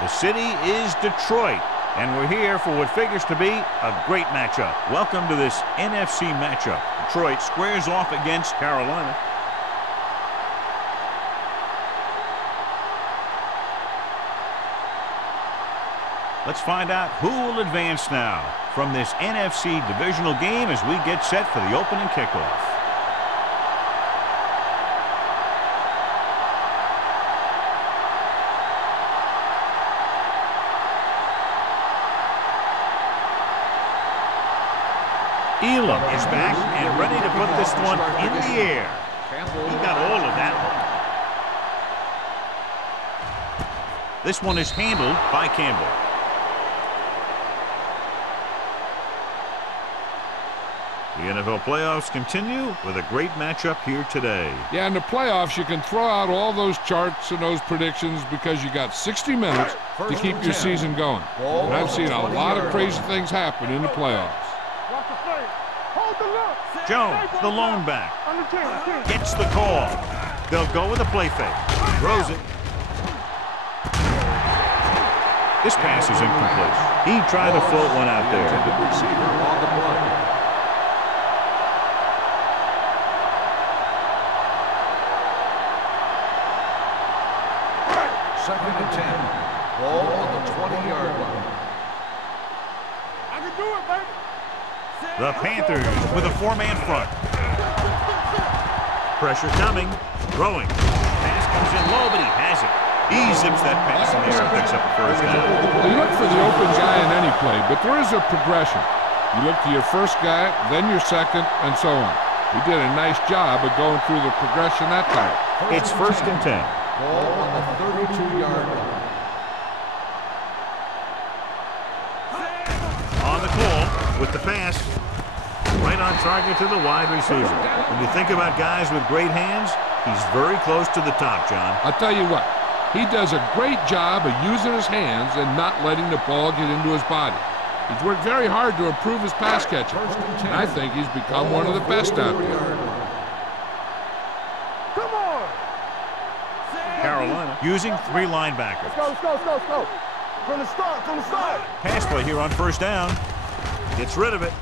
The city is Detroit, and we're here for what figures to be a great matchup. Welcome to this NFC matchup. Detroit squares off against Carolina. Let's find out who will advance now from this NFC divisional game as we get set for the opening kickoff. Elam is back and ready to put this one in the air. He got all of that one. This one is handled by Campbell. The NFL playoffs continue with a great matchup here today. Yeah, in the playoffs, you can throw out all those charts and those predictions because you got 60 minutes to keep your season going. And I've seen a lot of crazy things happen in the playoffs. Jones, the lone back, gets the call. They'll go with a play fake. Throws it. This pass is incomplete. He tried to float one out there. Second and 10. Ball on the 20-yard line. I can do it, baby. The Panthers with a four-man front. Pressure coming. Throwing. Pass comes in low, but he has it. He zips that pass in there and picks up the first down. You look for the open guy in any play, but there is a progression. You look to your first guy, then your second, and so on. He did a nice job of going through the progression that time. It's first and 10. Ball on the 32-yard line. On the call with the pass. Right on target to the wide receiver. When you think about guys with great hands, he's very close to the top, John. I'll tell you what, he does a great job of using his hands and not letting the ball get into his body. He's worked very hard to improve his pass catching, and I think he's become one of the best out there. Come on. Carolina using three linebackers. Let's go. From the start. Pass play here on first down. Gets rid of it.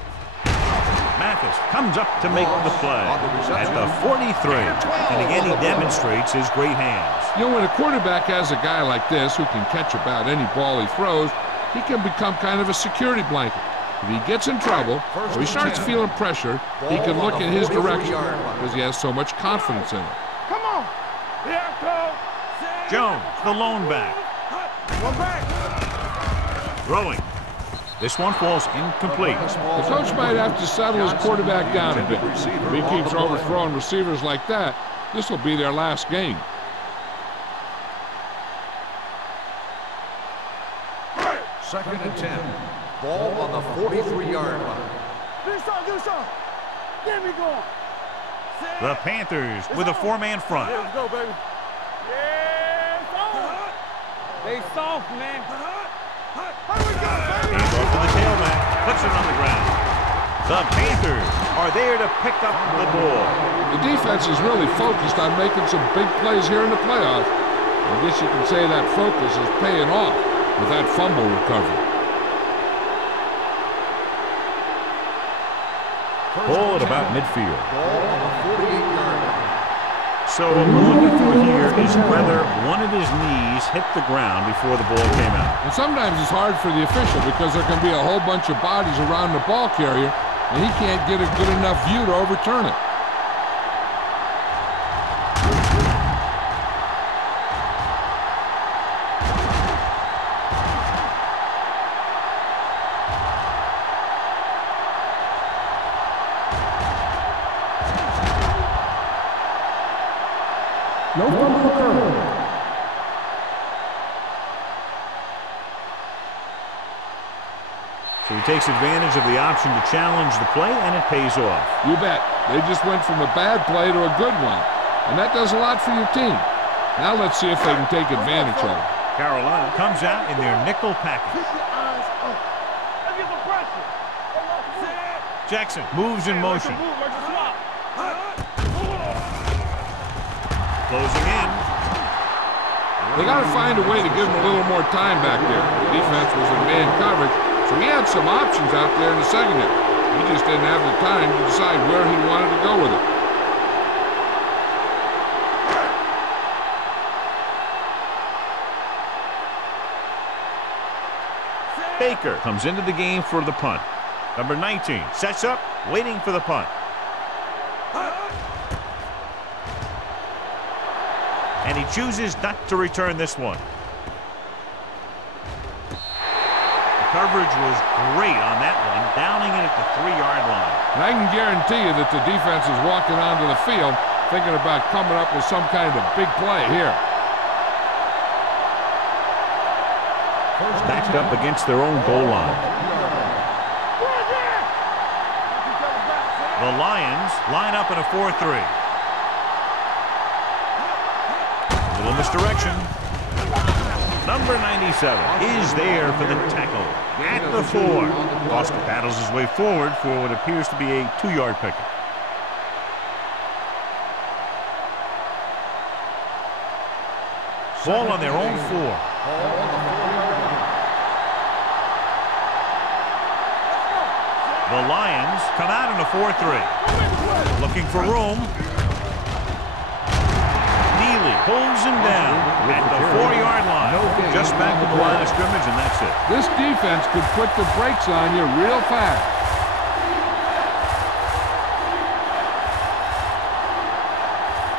Mathis comes up to make the play at the 43. And again, he demonstrates his great hands. You know, when a quarterback has a guy like this who can catch about any ball he throws, he can become kind of a security blanket. If he gets in trouble or he starts feeling pressure, he can look in his direction because he has so much confidence in it. Come on. Here comes Jones, the lone back. One back. Throwing. This one falls incomplete. The coach might have to settle his quarterback down a bit. If he keeps overthrowing receivers like that, this will be their last game. Second and 10. Ball on the 43-yard line. Do something. Get me going. The Panthers with a four-man front. Let's go, baby. Yeah, it's on. They soft, man. Here we go, baby. Hands off to the tailback. Puts it on the ground. The Panthers are there to pick up the ball. The defense is really focused on making some big plays here in the playoffs. I guess you can say that focus is paying off with that fumble recovery. Ball at about midfield. Ball on the 48-yard line. So what we're looking for here is whether one of his knees hit the ground before the ball came out. And sometimes it's hard for the official because there can be a whole bunch of bodies around the ball carrier, and he can't get a good enough view to overturn it. No fumble occurred. So he takes advantage of the option to challenge the play, and it pays off. You bet. They just went from a bad play to a good one, and that does a lot for your team. Now let's see if they can take advantage of it. Carolina comes out in their nickel package. Keep your eyes up. Let's get some pressure. Jackson moves in motion. Closing in. They got to find a way to give him a little more time back there. The defense was in man coverage, so he had some options out there in the secondary. He just didn't have the time to decide where he wanted to go with it. Baker comes into the game for the punt. Number 19 sets up, waiting for the punt. And he chooses not to return this one. The coverage was great on that one, downing it at the 3-yard line. And I can guarantee you that the defense is walking onto the field thinking about coming up with some kind of big play here. Backed up against their own goal line. The Lions line up in a 4-3. Little misdirection. Number 97 is there for the tackle at the 4. Foster battles his way forward for what appears to be a 2-yard pickup. Ball on their own 4. The Lions come out in a 4-3. Looking for room. Neely pulls him down at the 4-yard line. Just back to the line of scrimmage, and that's it. This defense could put the brakes on you real fast.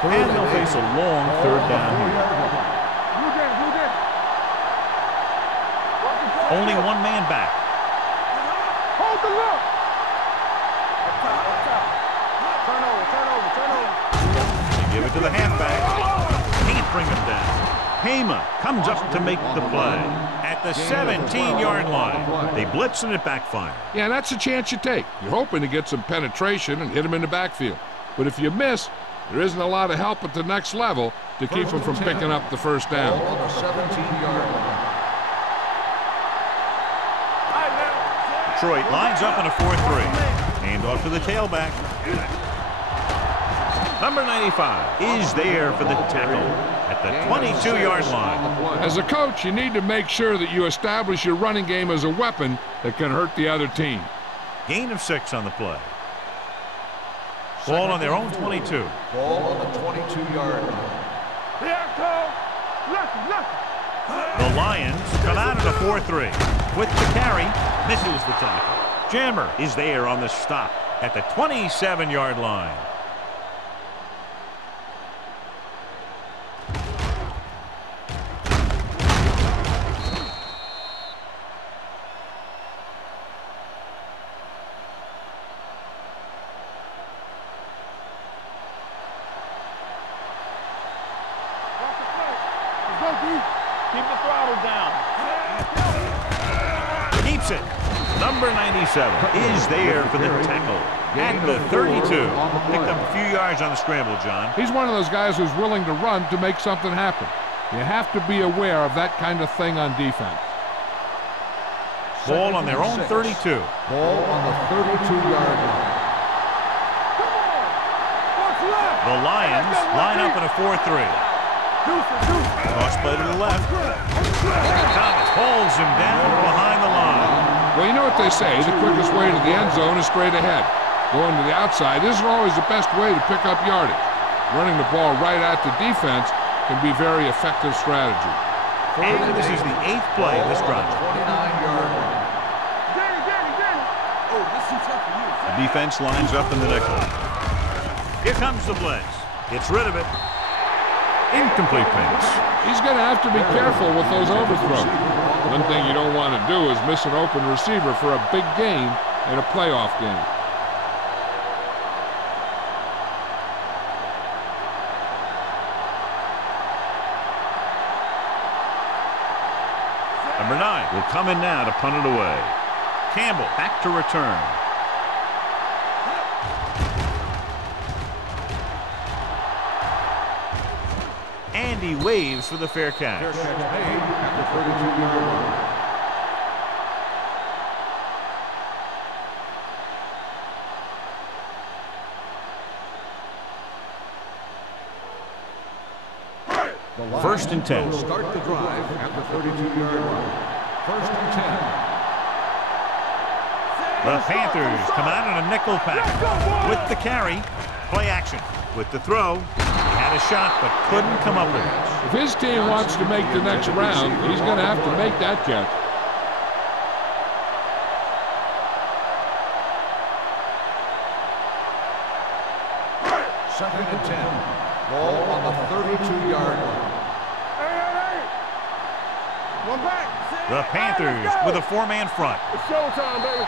And they'll face a long 3rd down here. Only one man back. Hold the look. They give it to the halfback. Can't bring him down. Hema comes up to make the play at the 17-yard line. They blitz and it backfires. Yeah, that's a chance you take. You're hoping to get some penetration and hit him in the backfield. But if you miss, there isn't a lot of help at the next level to keep him from picking up the 1st down. Ball on the 17-yard line. Detroit lines up in a 4-3. Hand off to the tailback. Number 95 is there for the tackle at the 22-yard line. As a coach, you need to make sure that you establish your running game as a weapon that can hurt the other team. Gain of 6 on the play. Ball on their own 22. Ball on the 22-yard line. The Lions come out in a 4-3. With the carry, misses the tackle. Jammer is there on the stop at the 27-yard line. Keep the throttle down. Keeps it. Number 97 is there for the tackle at the 32. Picked up a few yards on the scramble, John. He's one of those guys who's willing to run to make something happen. You have to be aware of that kind of thing on defense. Ball on their own 32. Ball on the 32-yard line. The Lions line up in a 4-3. Cross play to the left. Thomas holds him down behind the line. Well, you know what they say, the quickest way to the end zone is straight ahead. Going to the outside isn't always the best way to pick up yardage. Running the ball right at the defense can be very effective strategy. And this is the 8th play of this drive. 29-yard line. The defense lines up in the nickel. Here comes the blitz. Gets rid of it. Incomplete pass. He's going to have to be careful with those overthrows. One thing you don't want to do is miss an open receiver for a big gain in a playoff game. Number 9 will come in now to punt it away. Campbell back to return. And he waves for the fair catch. Fair catch made at the 32-yard line. First and 10. Will start the drive at the 32-yard line. First and 10. The Panthers come out in a nickel pack with the carry. Play action with the throw. He had a shot but couldn't come up with it. If his team wants to make the next round, he's going to have to make that catch. Second and 10. Ball on the 32-yard line. One back. The Panthers with a four-man front. It's showtime, baby.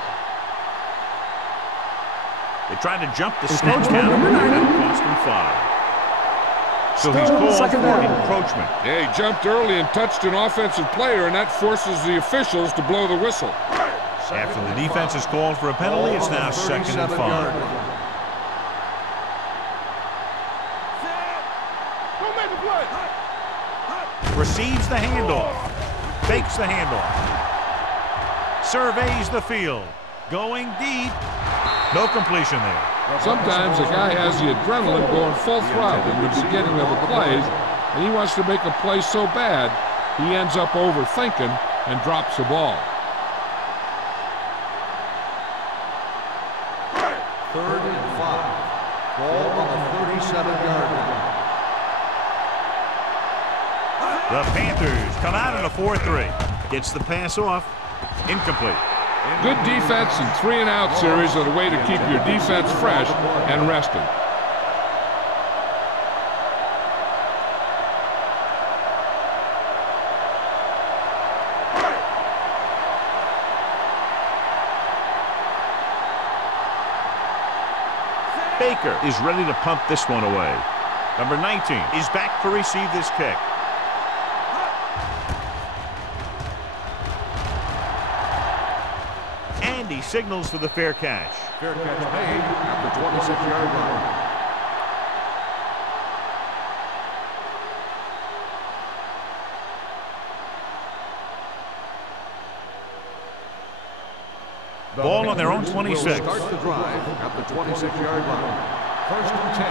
They tried to jump the snap count and cost him 5. So he's called for encroachment. Yeah, he jumped early and touched an offensive player, and that forces the officials to blow the whistle. After the defense is called for a penalty, it's now second and 5. Receives the handoff. Fakes the handoff. Surveys the field. Going deep. No completion there. Sometimes a guy has the adrenaline going full throttle in the beginning of the plays, and he wants to make a play so bad, he ends up overthinking and drops the ball. Third and 5. Ball on the 37-yard line. The Panthers come out in a 4-3. Gets the pass off. Incomplete. Good defense and 3-and-out series are the way to keep your defense fresh and rested. Baker is ready to pump this one away. Number 19 is back to receive this kick. And he signals for the fair catch. Fair catch made at the 26-yard line. Ball on their own 26. Will start the drive at the 26-yard line. First and 10.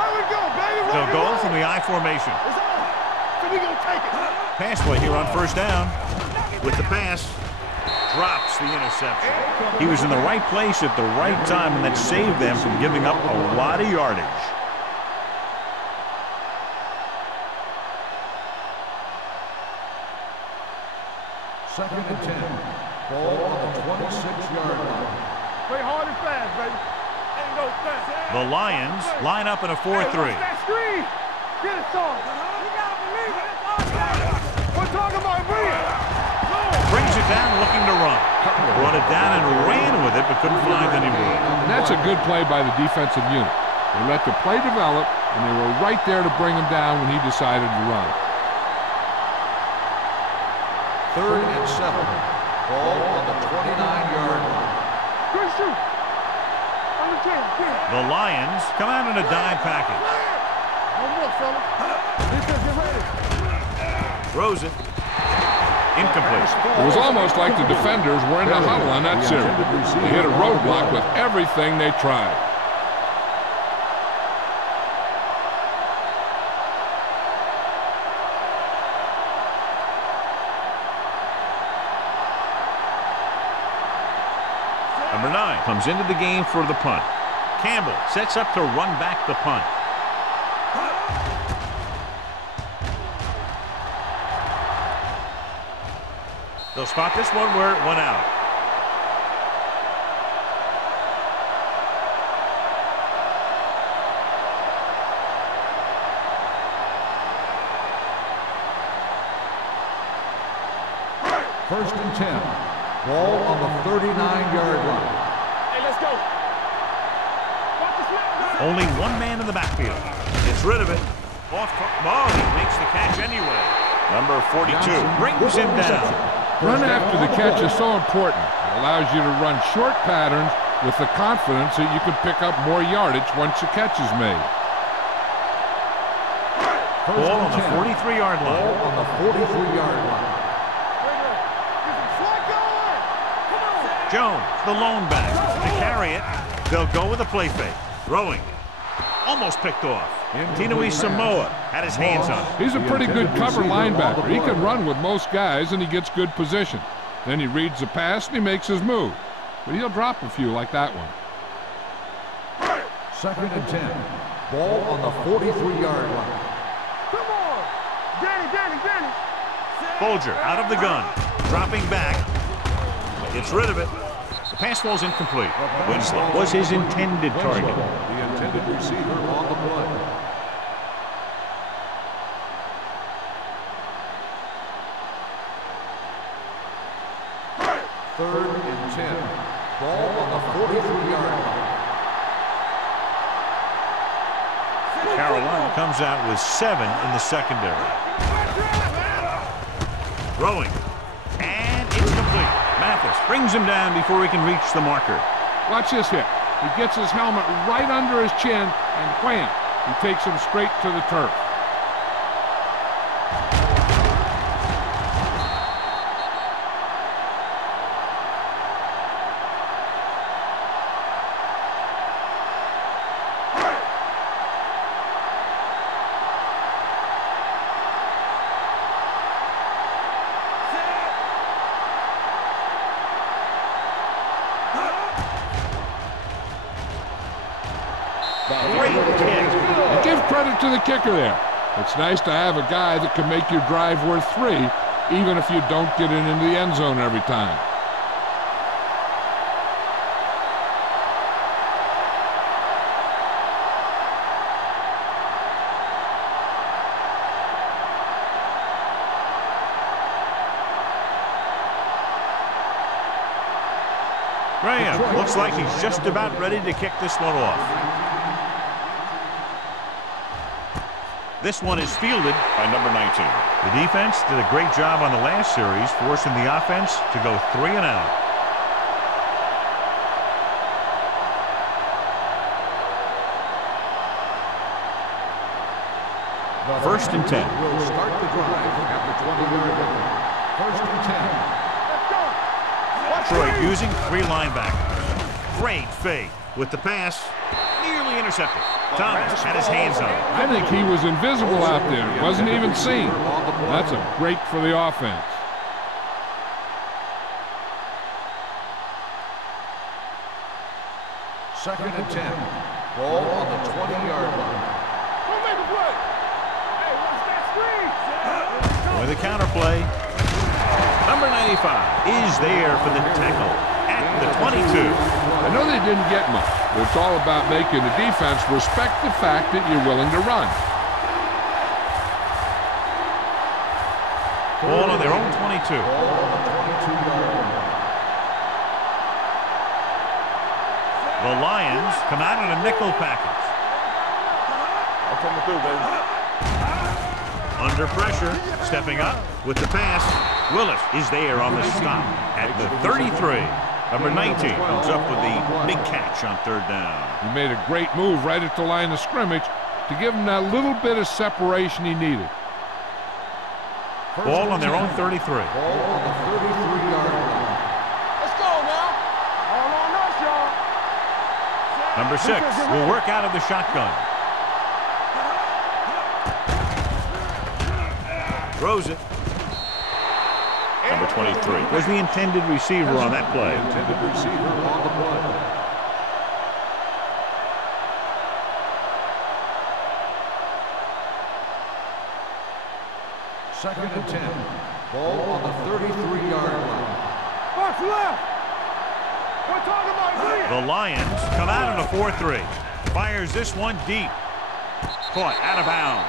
Here we go, baby. They'll go from the I formation. It's on. So we gonna take it. Pass play here on first down. With the pass. Drops the interception. He was in the right place at the right time, and that saved them from giving up a lot of yardage. Second and 10. Ball on the 26-yard line. Play hard and fast, baby. Ain't no fast. The Lions line up in a 4-3. That screen. Get it, son. You gotta believe it. It's all good. We're talking about Bria. Brings it down, looking to run. Brought it down and ran with it, but couldn't find any room. And that's a good play by the defensive unit. They let the play develop, and they were right there to bring him down when he decided to run. Third and 7. Ball on the 29-yard line. Good shoot. On the 10. The Lions come out in a dime package. One more, fella. Defense, get ready. Throws it. Incomplete. It was almost like the defenders were in a huddle on that series. They hit a roadblock with everything they tried. Number 9 comes into the game for the punt. Campbell sets up to run back the punt. They'll spot this one where it went out. First and 10. Ball on the 39-yard line. Hey, let's go. Watch the snap. Only one man in the backfield. Gets rid of it. Off. Oh, he makes the catch anyway. Number 42 brings him down. Run after the catch is so important. It allows you to run short patterns with the confidence that you can pick up more yardage once the catch is made. Ball on the 43-yard line. Ball on the 43-yard line. Jones, the lone back. To carry it, they'll go with a play fake. Throwing. Almost picked off. Tinui Samoa had his hands on it. He's a pretty good cover linebacker. He can run with most guys, and he gets good position. Then he reads the pass, and he makes his move. But he'll drop a few like that one. 2nd and 10. Ball on the 43-yard line. Come on. Danny. Folger out of the gun. Dropping back. Gets rid of it. The pass ball's incomplete. Winslow was his intended target. The intended receiver on the play. Third and 10. Ball on the 43-yard line. Carolina comes out with 7 in the secondary. Throwing. And it's complete. Mathis brings him down before he can reach the marker. Watch this hit. He gets his helmet right under his chin, and wham! He takes him straight to the turf. And give credit to the kicker there. It's nice to have a guy that can make your drive worth 3, even if you don't get it into the end zone every time. Graham looks like he's just about ready to kick this one off. This one is fielded by number 19. The defense did a great job on the last series, forcing the offense to go 3 and out. First and 10. Will start the drive at the 20-yard line. First and 10. Troy using 3 linebackers. Great fake with the pass. Nearly intercepted. Thomas had his hands on it. I think he was invisible out there. He wasn't even seen. That's a break for the offense. Second and 10. Ball on the 20-yard line. Don't make a play. Hey, watch that screen. With the counter play. Number 95 is there for the tackle at the 22. I know they didn't get much, but it's all about making the defense respect the fact that you're willing to run. Ball on their own 22. Ball on the 22-yard line. The Lions come out in a nickel package. I'm coming through, baby. Under pressure, stepping up with the pass. Willis is there on the stop at the 33. Number 19 comes up with the big catch on 3rd down. He made a great move right at the line of scrimmage to give him that little bit of separation he needed. Ball on their own 33. Ball on the 33-yard line. Let's go now. All on us, y'all. Number 6 will work out of the shotgun. Throws it. Number 23 was the intended receiver on that play. Intended receiver on the play. Second and 10. Ball on the 33-yard line. What's left? We're talking about The Lions come out in a 4-3. Fires this one deep. Caught out of bounds.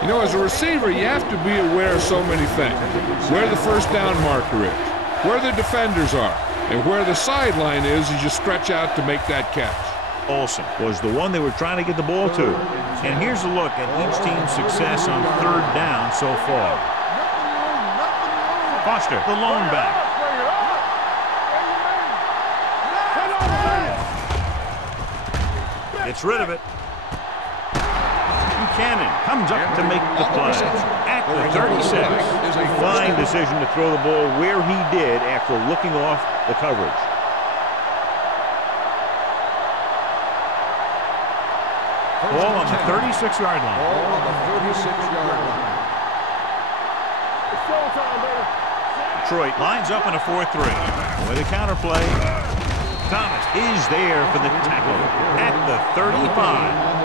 You know, as a receiver, you have to be aware of so many things. Where the first down marker is, where the defenders are, and where the sideline is as you stretch out to make that catch. Olsen was the one they were trying to get the ball to. And here's a look at each team's success on 3rd down so far. Foster, the lone back. Gets rid of it. Buchanan comes up to make the play at the 36. Fine decision to throw the ball where he did after looking off the coverage. Ball on the 36-yard line. Ball on the 36-yard line. It's showtime, baby. Detroit lines up in a 4-3. With a counterplay. Thomas is there for the tackle at the 35.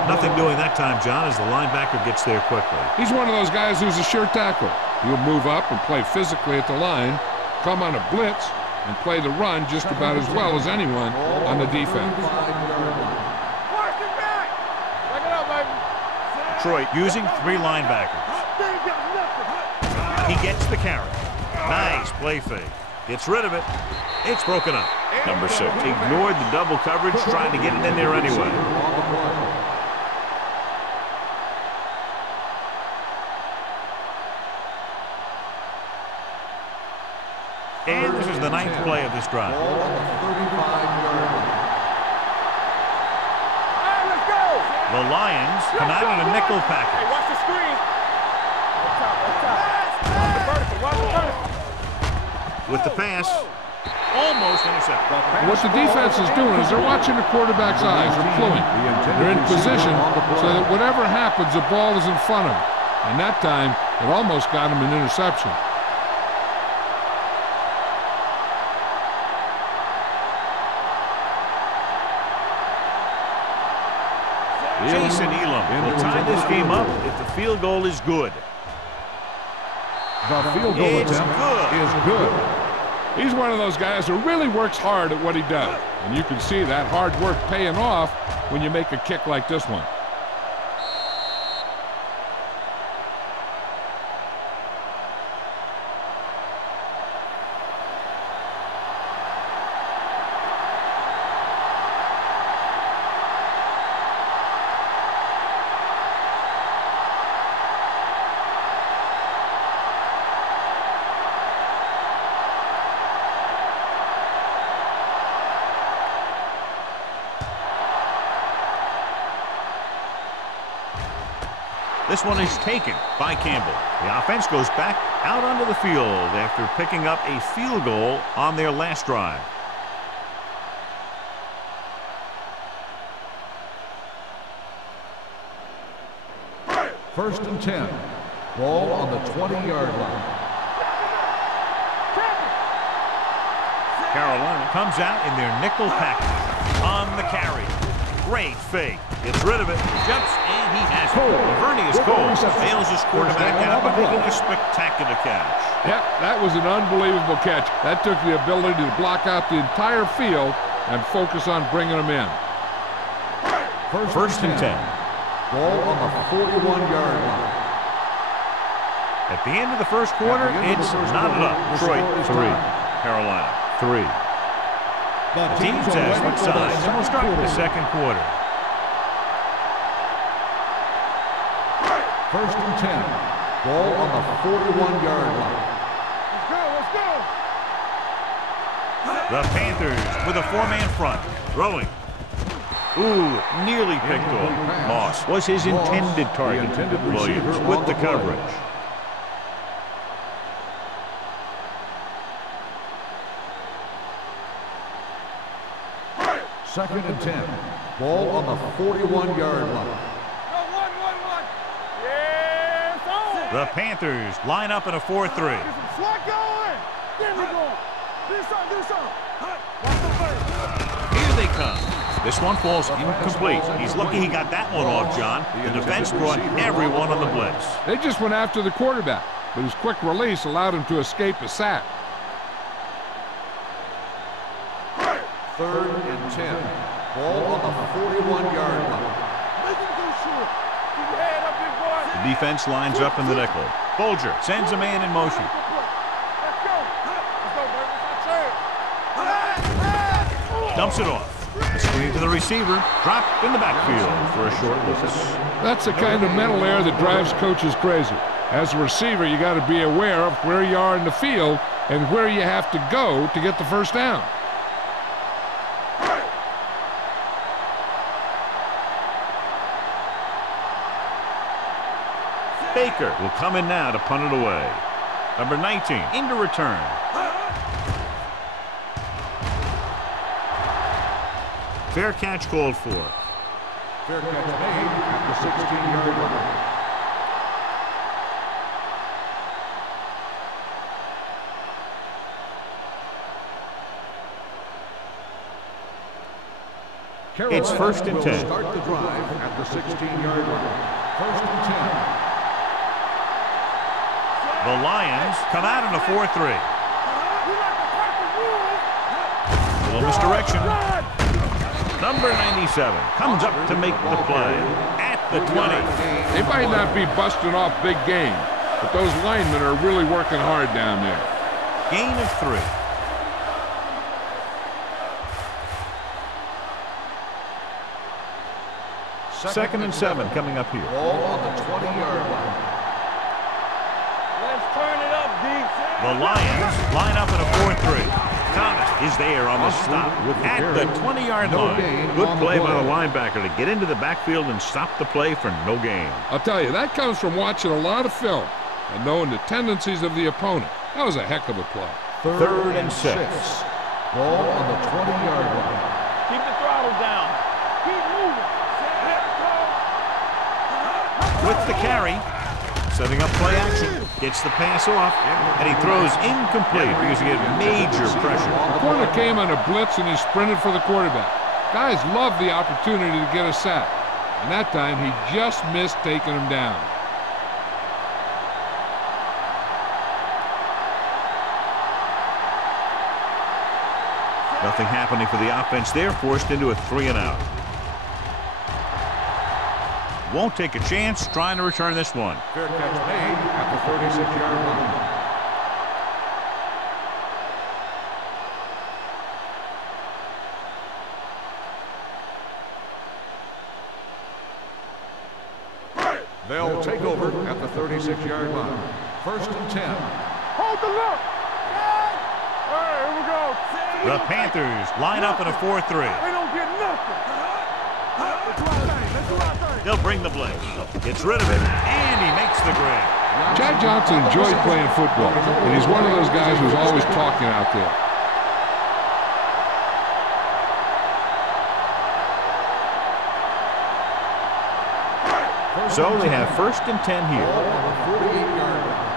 Nothing doing that time, John, as the linebacker gets there quickly. He's one of those guys who's a sure tackler. He'll move up and play physically at the line, come on a blitz, and play the run just about as well as anyone on the defense. Watch it back. Back it up, baby. Detroit using 3 linebackers. They ain't got nothing. He gets the carry. Nice play fake. Gets rid of it. It's broken up. Number 6 ignored the double coverage, trying to get it in there anyway. And this is the 9th play of this drive. Ball on the 35-yard line. All right, let's go. The Lions come out in a nickel Hey, package. watch the screen. Up top, up top. Watch the vertical, watch the vertical. With the pass, almost intercepted. What the defense is doing is they're watching the quarterback's eyes. They're cluing. They're in position so that whatever happens, the ball is in front of them. And that time, it almost got him an interception. Jason Elam will tie this game up if the field goal is good. The field goal It's attempt good. is good. He's one of those guys who really works hard at what he does. And you can see that hard work paying off when you make a kick like this one. This one is taken by Campbell. The offense goes back out onto the field after picking up a field goal on their last drive. First and 10. Ball on the 20-yard line. Carolina comes out in their nickel package on the carry. Great fake. Gets rid of it. Jumps, and he has it. Lavernius Cole bails his quarterback out by making a spectacular catch. Yep, that was an unbelievable catch. That took the ability to block out the entire field and focus on bringing them in. First and 10. Ball on the 41-yard line. At the end of the first quarter, it's knotted up. Detroit 3. Carolina 3. The Teams have switched sides, and we'll start the second quarter. First and 10. Ball on the 41-yard line. Let's go, let's go. The Panthers with a 4-man front. Throwing. Ooh, nearly picked off. Moss was his intended target. Williams with the coverage. Second and 10. Ball on the 41-yard line. Go, one. Yeah, it's on. The Panthers line up in a 4-3. Get some slack going. Get me going. Do something. Watch the face. Here they come. This one falls incomplete. He's lucky he got that one off, John. The defense brought everyone on the blitz. They just went after the quarterback, but his quick release allowed him to escape a sack. Third and 10. Ball on the 41-yard line. Make him do shit. Keep your head up, big boy. The defense lines up in the nickel. Bolger sends a man in motion. Let's go. Let's go, baby. That's it. Dumps it off. A screen to the receiver. Dropped in the backfield for a short loss. That's the kind of mental error that drives coaches crazy. As a receiver, you got to be aware of where you are in the field and where you have to go to get the first down. Baker will come in now to punt it away. Number 19 into return. Fair catch called for. Fair catch made at the 16-yard line. It's 1st and 10. Start the drive at the 16-yard line. 1st and 10. The Lions come out in a 4-3. Little misdirection. Number 97 comes up to make the play at the 20. They might not be busting off big game, but those linemen are really working hard down there. Gain of 3. Second and 7 coming up here. Ball on the 20-yard line. Let's turn it up, D. The Lions line up in a 4-3. Thomas is there on the stop at the 20-yard line. Good play by the linebacker to get into the backfield and stop the play for no gain. I'll tell you, that comes from watching a lot of film and knowing the tendencies of the opponent. That was a heck of a play. Third and 6. Ball on the 20-yard line. Keep the throttle down. Keep moving. With the carry, setting up play action, gets the pass off, and he throws incomplete because he had major pressure. The corner came on a blitz and he sprinted for the quarterback. Guys love the opportunity to get a sack, and that time he just missed taking him down. Nothing happening for the offense there, forced into a 3-and-out. Won't take a chance trying to return this one. Fair catch made at the 36-yard line. They'll take over at the 36-yard line. 1st and 10. Hold the look. All right, here we go. The Panthers line up in a 4-3. They don't get nothing. Let's do our thing. Let's do our thing. They'll bring the blitz. Gets rid of it, and he makes the grab. Chad Johnson enjoys playing football, and he's one of those guys who's always talking out there. So they have 1st and 10 here. Ball on the 48-yard line.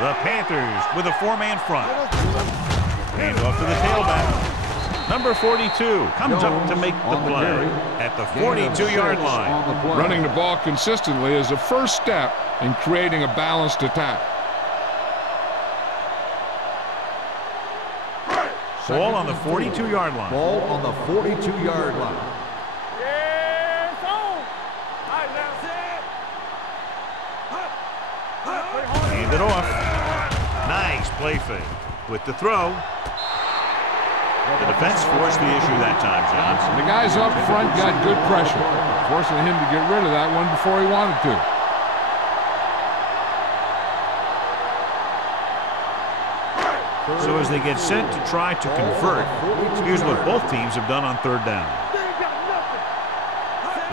The Panthers with a 4-man front. Hand off to the tailback. Number 42 comes up to make the play at the 42-yard line. Running the ball consistently is the first step in creating a balanced attack. Ball on the 42-yard line. Ball on the 42-yard line. Yes, on. All right, now. Hand it off. Nice play fake. With the throw. The defense forced the issue that time, John. The guys up front got good pressure, forcing him to get rid of that one before he wanted to. So as they get set to try to convert, here's what both teams have done on 3rd down.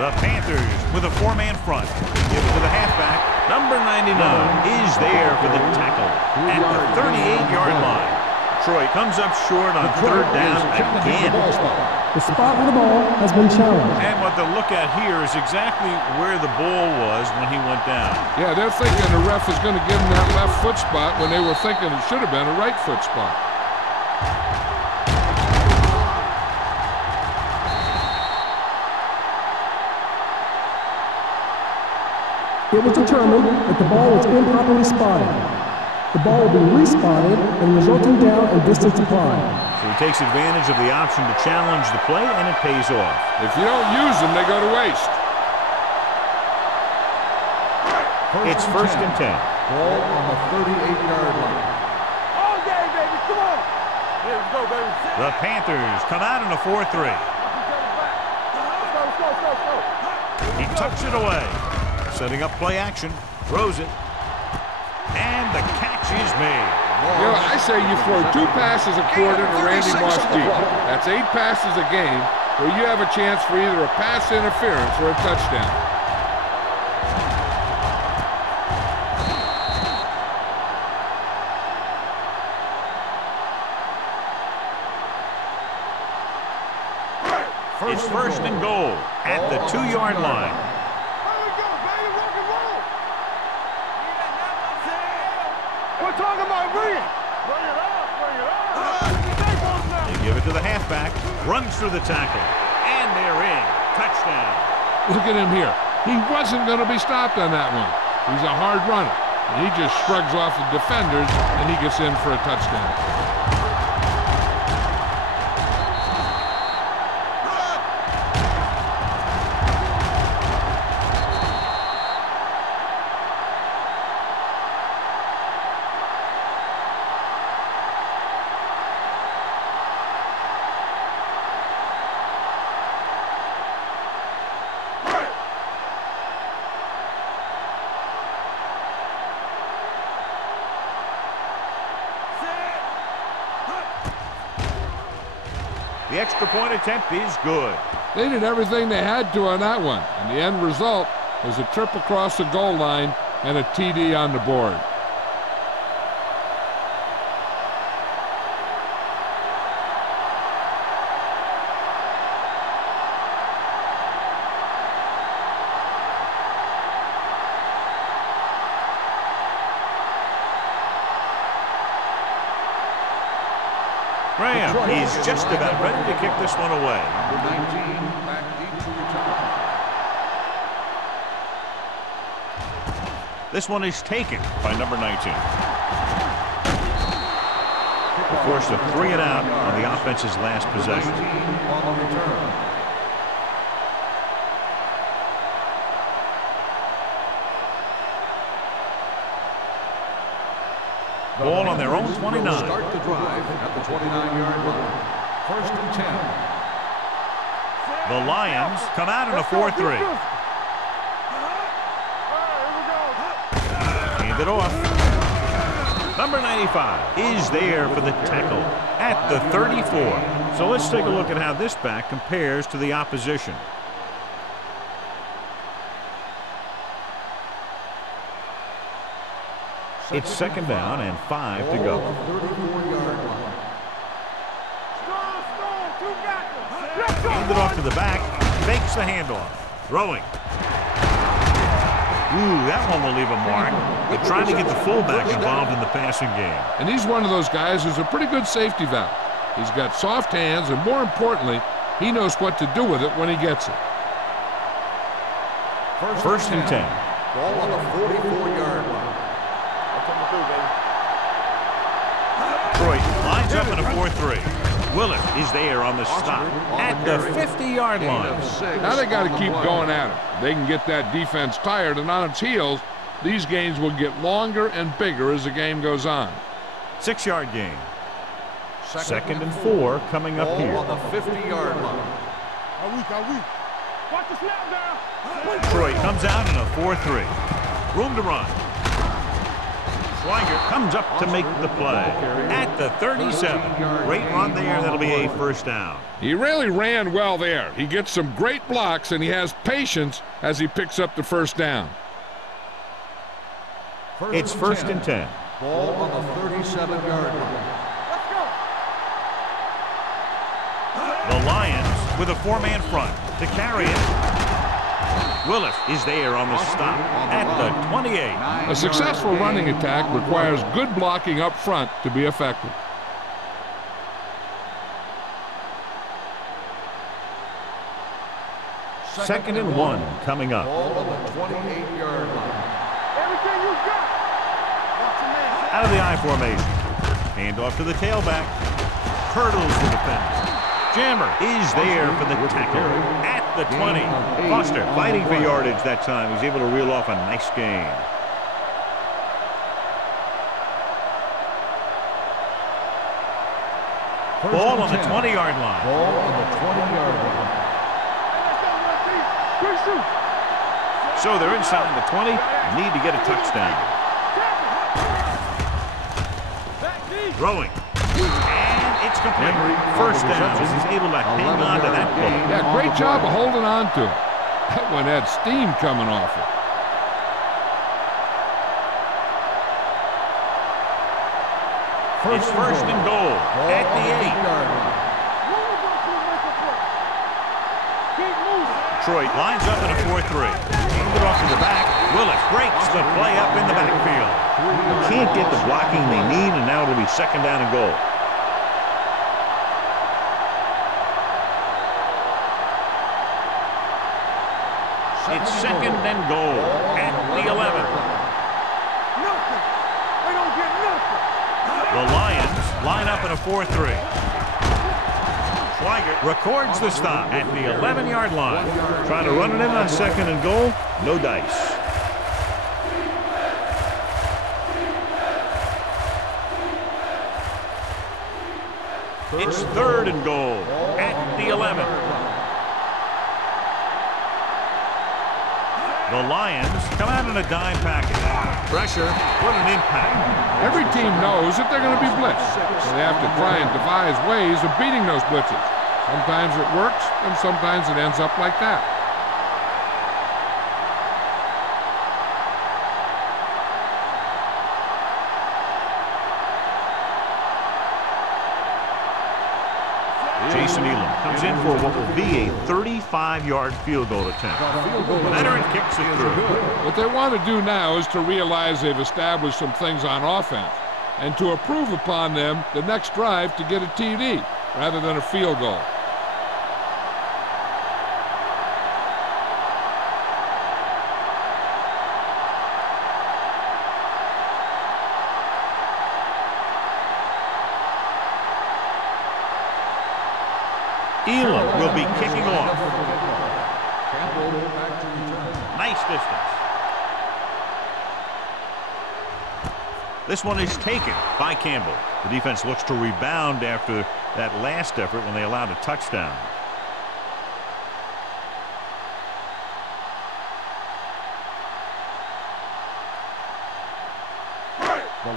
The Panthers with a 4-man front. Give it to the halfback. Number 99 is there for the tackle at the 38-yard line. Detroit comes up short on 3rd down again. The spot with the ball has been challenged. And what they'll look at here is exactly where the ball was when he went down. Yeah, they're thinking the ref is going to give him that left foot spot when they were thinking it should have been a right foot spot. It was determined that the ball was improperly spotted. The ball will be respotted and resulting down and distance applied. So he takes advantage of the option to challenge the play, and it pays off. If you don't use them, they go to waste. It's 1st and 10. Ball on the 38-yard line. All day, baby. Come on. Here we go, baby. The Panthers come out in a 4-3. Let's go. He tucks it away. Setting up play action. Throws it. And the catch is made. You know, I say you throw 2 passes a quarter to Randy Moss deep. That's 8 passes a game where you have a chance for either a pass interference or a touchdown. is first and goal at the 2-yard line. We're talking about bring it. They give it to the halfback, runs through the tackle, and they're in. Touchdown. Look at him here. He wasn't going to be stopped on that one. He's a hard runner. And he just shrugs off the defenders, and he gets in for a touchdown. The extra point attempt is good. They did everything they had to on that one, and the end result was a trip across the goal line and a TD on the board. Graham is just about ready to kick this one away. Number 19, back deep to return. This one is taken by number 19. Forced a 3 and out on the offense's last possession. 19 on the return. Ball on their own 29. Start the drive at the 29-yard line. First and 10. The Lions come out in a 4-3. Hand it off. Number 95 is there for the tackle at the 34. So let's take a look at how this back compares to the opposition. It's second down and 5 to go. 34-yard line. Hand it off to the back. Fakes the handoff. Throwing. Ooh, that one will leave a mark. They're trying to get the fullback involved in the passing game. And he's one of those guys who's a pretty good safety valve. He's got soft hands, and more importantly, he knows what to do with it when he gets it. First and 10. Ball on the 44-yard line. Detroit lines up in a 4-3. Willis is there on the stop at the 50-yard line. Now they got to keep going at it. They can get that defense tired and on its heels. These gains will get longer and bigger as the game goes on. 6-yard gain. Second and 4 coming up here. On the 50-yard line. Watch the snap down. Detroit comes out in a 4-3. Room to run. Schweiger comes up to make the play at the 37. Great run there. That'll be a first down. He really ran well there. He gets some great blocks, and he has patience as he picks up the first down. It's first and 10. Ball on the 37-yard line. The Lions with a 4-man front to carry it. Willis is there on the stop at the 28. A successful running attack requires good blocking up front to be effective. Second and 1 coming up. Ball on the 28-yard line. Everything you got. Watch your man. Out of the I formation. Hand off to the tailback. Hurdles the defense. Jammer is there for the tackle at the 20. Foster fighting for yardage that time. He's able to reel off a nice gain. Ball on the 20-yard line. Ball on the 20-yard line. So they're inside the 20. Need to get a touchdown. Throwing. And it's complete. First down. He's able to hang on to that ball. Yeah, great job of holding on to it. That one had steam coming off it. It's first and goal at the 8. Detroit lines up in a 4-3. Hand it off to the back. Willis breaks the play up in the backfield. Can't get the blocking they need, and now it'll be second down and goal. It's second and goal at the 11. Nothing. They don't get nothing. The Lions line up in a 4-3. Schweigert records the stop at the 11-yard line. Trying to run it in on second and goal. No dice. It's third and goal at the 11. The Lions come out in a dime package. Pressure, what an impact. Every team knows that they're going to be blitzed, so they have to try and devise ways of beating those blitzes. Sometimes it works, and sometimes it ends up like that. Jason Elam comes in for what will be a 35-yard field goal attempt. Veteran kicks it through. What they want to do now is to realize they've established some things on offense and to improve upon them the next drive to get a TD rather than a field goal. Elam will be kicking off. Nice distance. This one is taken by Campbell. The defense looks to rebound after that last effort when they allowed a touchdown.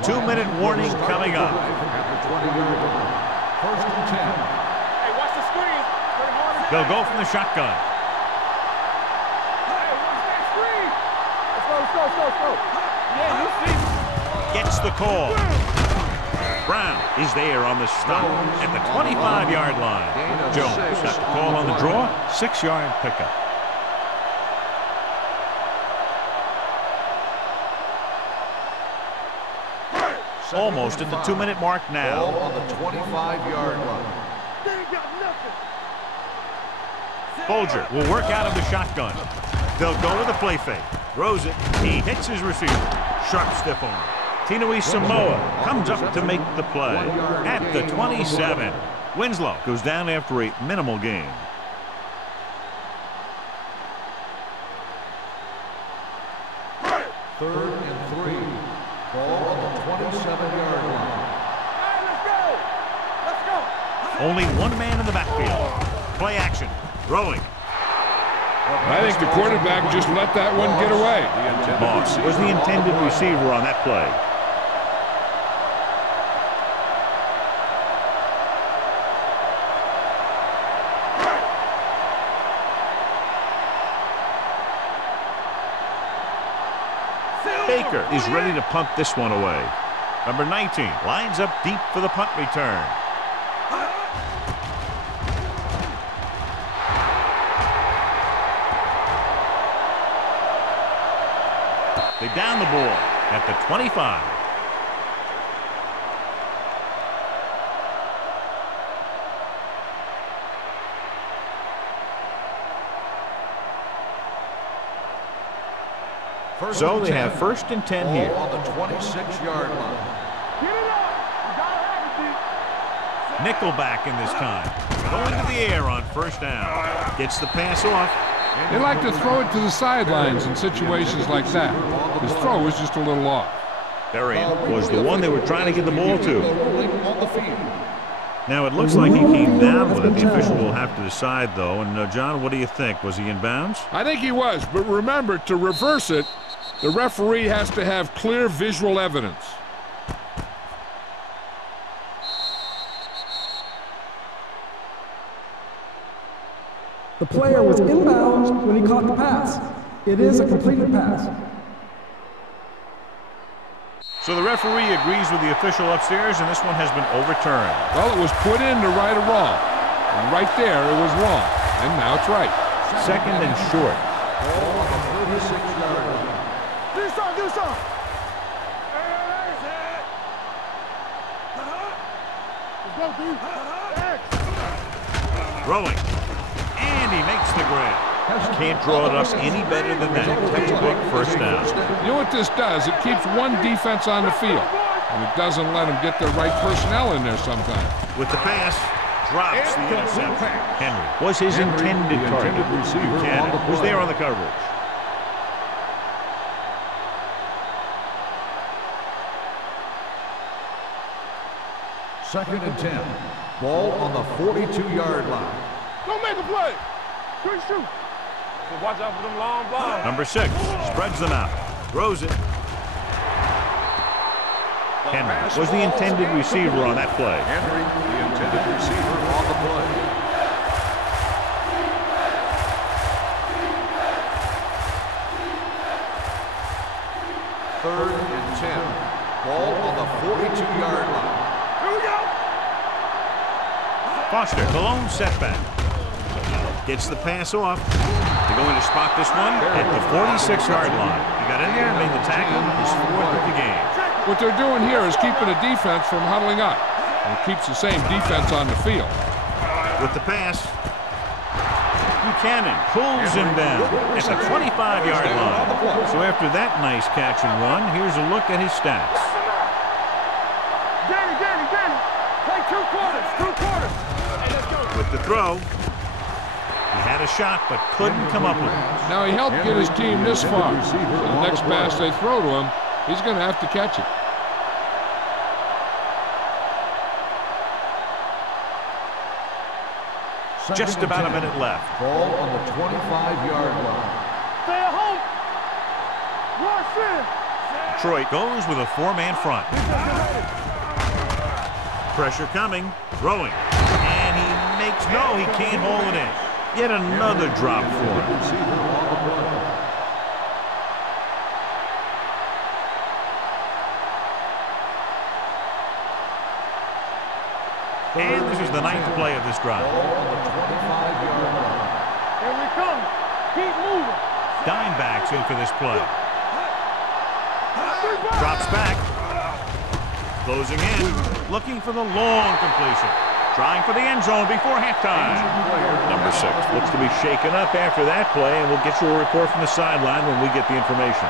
Two-minute warning coming up. First and 10. They'll go from the shotgun. Hey, watch that screen. Let's go. Yeah, you see. Gets the call. Brown is there on the stop at the 25-yard line. Jones got the call on the draw. 6-yard pickup. Almost at the 2-minute mark now. Ball on the 25-yard line. They ain't got nothing. Folger will work out of the shotgun. They'll go to the play fake. Throws it. He hits his receiver. Sharp stiff arm. Tinui Samoa comes up to make the play at the 27. Winslow goes down after a minimal gain. Third and 3. Ball on the 27-yard line. Hey, let's go. Only one man in the backfield. Play action. Throwing. I think the quarterback just let that one get away. Moss was the intended receiver on that play. Baker is ready to punt this one away. Number 19 lines up deep for the punt return. They down the ball at the 25. So they have first and 10 here. On the 26-yard line. Get it up. You gotta have it, D. Nickelback in this time. Going to the air on first down. Gets the pass off. They like to throw it to the sidelines in situations like that. His throw was just a little off. Berrien was the one they were trying to get the ball to. On the field. Now it looks like he came down with it. The official will have to decide, though. And, John, what do you think? Was he in bounds? I think he was, but remember, to reverse it, the referee has to have clear visual evidence. The player was inbounds when he caught the pass. It is a completed pass. So the referee agrees with the official upstairs, and this one has been overturned. Well, it was put in to right a wrong. And right there, it was wrong. And now it's right. Second and short. Ball on the 36-yard line. Do something, do something. Let's go, dude. Throwing. And he makes the grab. Can't draw it up any better than that. Textbook first down. You know what this does? It keeps one defense on the field, and it doesn't let them get the right personnel in there sometimes. With the pass, drops the interception. Henry was his intended target. Buchanan was there on the coverage. Second and 10. Ball on the 42-yard line. Don't make a play. Good shoot. So watch out for them long balls. Number 6 spreads them out. Throws it. Henry was the intended receiver on that play. Henry, the intended receiver on the play. Third and 10. Ball on the 42-yard line. Here we go. Foster, the lone setback. Gets the pass off. They're going to spot this one at the 46-yard line. He got in there and made the tackle. His 4th of the game. What they're doing here is keeping the defense from huddling up, and it keeps the same defense on the field. With the pass, Buchanan pulls him down at the 25-yard line. So after that nice catch and run, here's a look at his stats. Danny. Play 2 quarters. Hey, let's go. With the throw, he had a shot but couldn't come up with it. Now, he helped get his team this far, so the next pass they throw to him, he's going to have to catch it. Just about a minute left. Ball on the 25-yard line. Stay at home. Rush in. Detroit goes with a 4-man front. Pressure coming, throwing, and he makes he can't hold it in. Yet another drop for him. And this is the 9th play of this drive. Here we come. Keep moving. Dimebacks in for this play. Drops back. Closing in. Looking for the long completion. Trying for the end zone before halftime. Number 6 looks to be shaken up after that play, and we'll get you a report from the sideline when we get the information.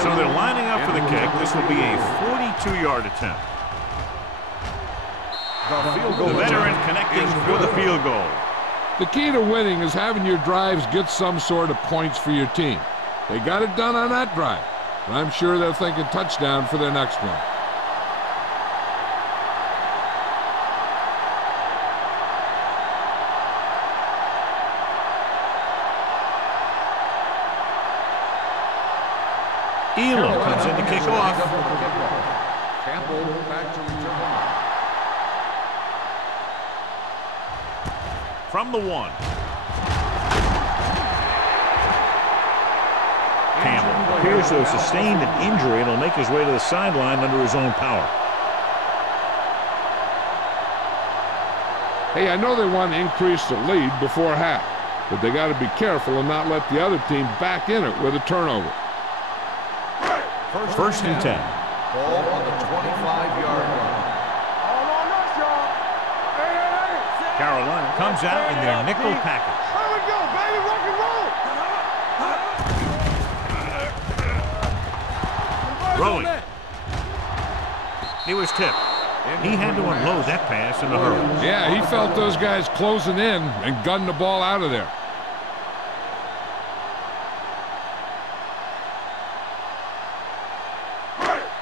So they're lining up for the kick. This will be a 42-yard attempt. The veteran connecting for the field goal. The key to winning is having your drives get some sort of points for your team. They got it done on that drive, but I'm sure they're thinking touchdown for their next one. Elam comes in to kick off. Campbell back to return. From the 1. Campbell appears to have sustained an injury and will make his way to the sideline under his own power. Hey, I know they want to increase the lead before half, but they got to be careful and not let the other team back in it with a turnover. First and 10. Ball on the 25-yard line. All on us, y'all. Hey. Carolina comes out in their nickel package. Here we go, baby. Rock and roll. Throwing. He was tipped. He had to unload that pass in a hurry. Yeah, he felt those guys closing in and gunned the ball out of there.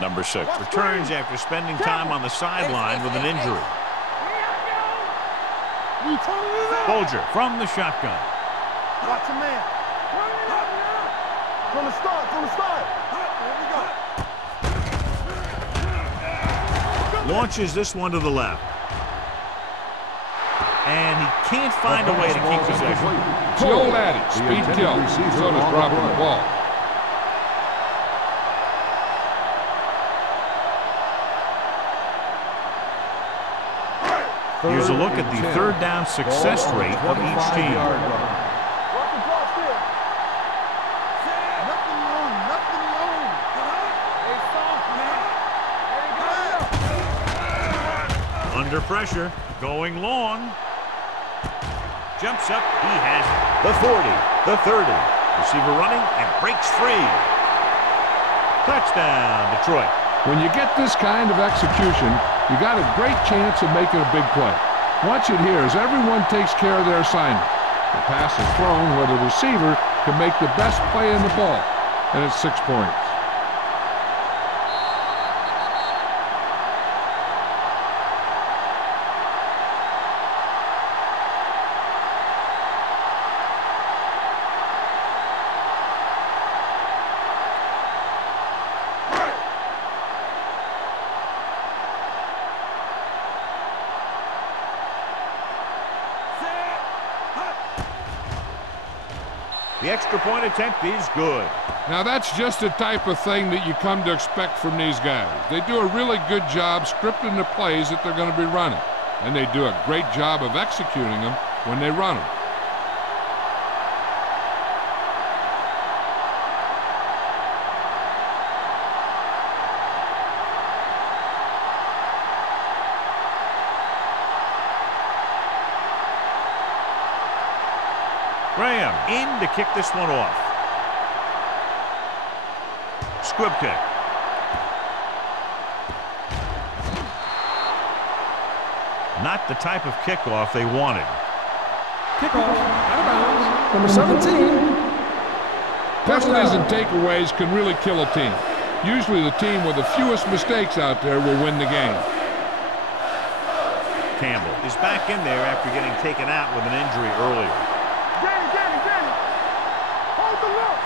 Number 6 returns after spending time on the sideline with an injury. Bolger from the shotgun. Watch a man. From the start. Here we go. Launches this one to the left. and he can't find a way to keep possession. It's the old adage, speed kills. So does dropping the ball. Here's a look at the third down success rate of each team. Under pressure, going long. Jumps up, he has it. The 40, the 30. Receiver running and breaks free. Touchdown, Detroit. When you get this kind of execution, you got a great chance of making a big play. Watch it here as everyone takes care of their assignment. The pass is thrown where the receiver can make the best play in the ball, and it's 6 points. The extra point attempt is good. Now that's just the type of thing that you come to expect from these guys. They do a really good job scripting the plays that they're going to be running. And they do a great job of executing them when they run them. Graham in to kick this one off. Squib kick. Not the type of kickoff they wanted. Kickoff, out of bounds, number 17. Penalties and takeaways can really kill a team. Usually the team with the fewest mistakes out there will win the game. Campbell is back in there after getting taken out with an injury earlier. Hold the look.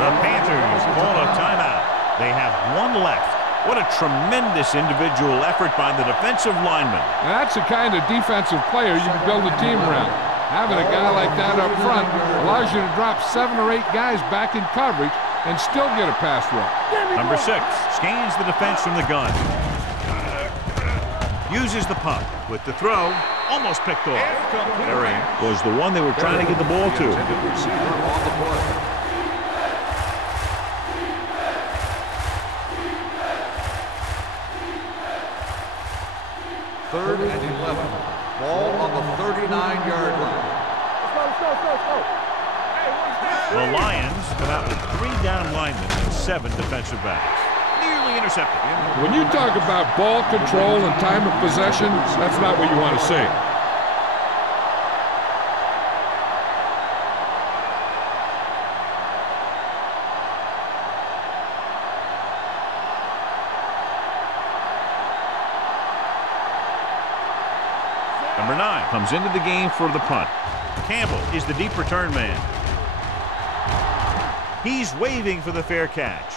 The Panthers call a timeout. They have one left. What a tremendous individual effort by the defensive lineman. Now that's the kind of defensive player you can build a team around. Having a guy like that up front allows you to drop 7 or 8 guys back in coverage and still get a pass rush. Number 6 scans the defense from the gun. Uses the pump with the throw. Almost picked off. Area was the one they were trying to get the ball to. Third and 11. Ball on the 39-yard line. The Lions come out with 3 down linemen and 7 defensive backs. Nearly intercepted. When you talk about ball control and time of possession, that's not what you want to see. Number 9 comes into the game for the punt. Campbell is the deep return man. He's waving for the fair catch.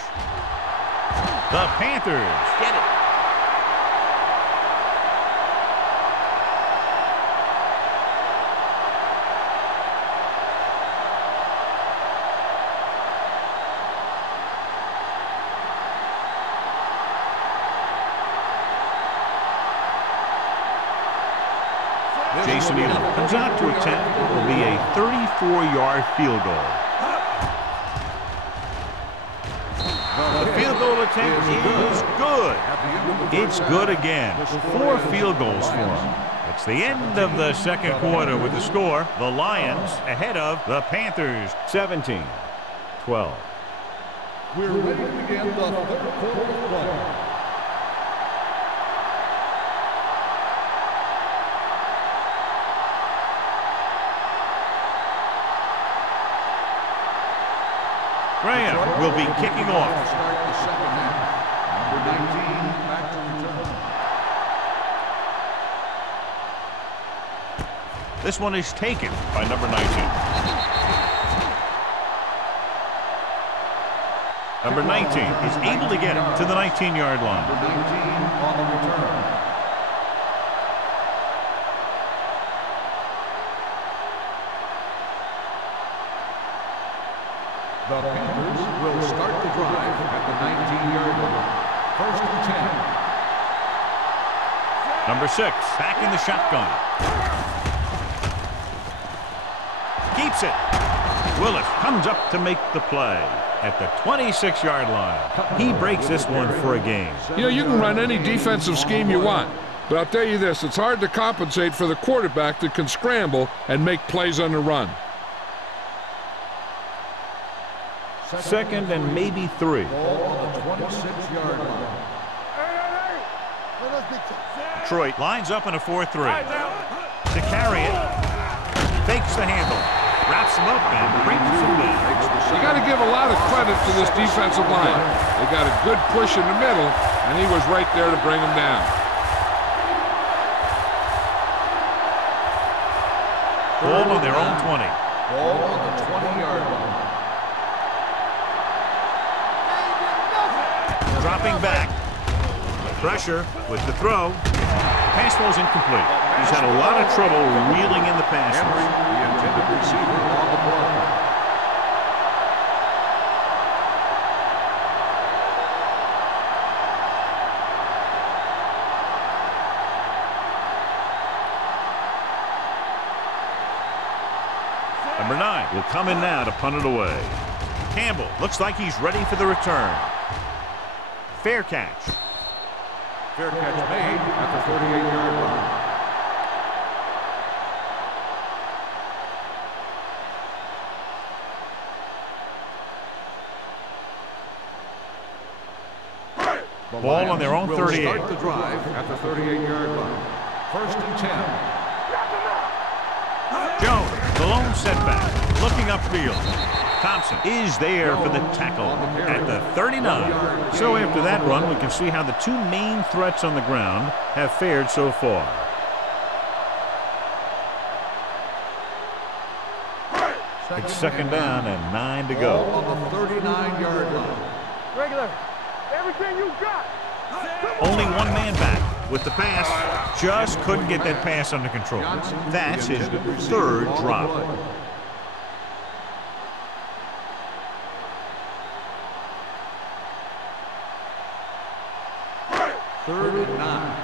The Panthers get it. Jason Elam comes out to attempt what will be a 34-yard field goal. The field goal attempt is good. It's good again. 4 field goals for him. It's the end of the second quarter with the score. The Lions ahead of the Panthers 17-12. We're ready to begin the third quarter of play. Graham will be kicking off. Start the second half. Number 19 back to return. This one is taken by number 19. Number 19 is able to get it to the 19-yard line. Number 19 on the return. The Panthers will start the drive at the 19-yard line. First and 10. Number 6, backing the shotgun. Keeps it. Willis comes up to make the play at the 26-yard line. He breaks this one for a gain. You know, you can run any defensive scheme you want, but I'll tell you this, it's hard to compensate for the quarterback that can scramble and make plays on the run. Second and maybe 3. Ball on the 26-yard line. Detroit lines up in a 4-3. To carry it, fakes the handle, wraps him up and brings him down. You got to give a lot of credit to this defensive line. They got a good push in the middle, and he was right there to bring him down. Ball on their own 20. Ball on the 20-yard line. Dropping back. Pressure with the throw. Pass ball's incomplete. He's had a lot of trouble reeling in the passes. Henry, the intended receiver, on the play. Number 9 will come in now to punt it away. Campbell looks like he's ready for the return. Fair catch. Fair catch made at the 38-yard line. The Ball on their own Lions 38. will start the drive at the 38-yard line. First and 10. Jones, the lone setback, looking upfield. Thompson is there for the tackle at the 39. So after that run, we can see how the two main threats on the ground have fared so far. It's second down and 9 to go. Ball on the 39-yard line. Regular. Everything you got. Only one man back with the pass. Just couldn't get that pass under control. That's his third drop. Third and 9.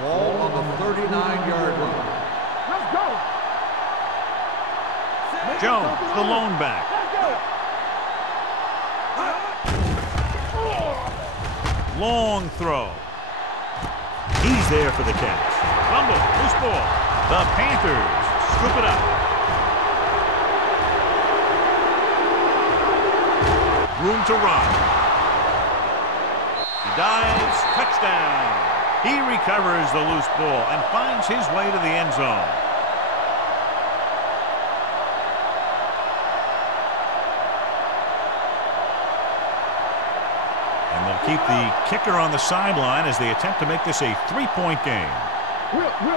Ball on the 39-yard line. Let's go. Jones, the lone back. Long throw. He's there for the catch. Fumble, loose ball. The Panthers scoop it up. Room to run. He dives, touchdown. He recovers the loose ball and finds his way to the end zone. And they'll keep the kicker on the sideline as they attempt to make this a 3-point game. Whip. There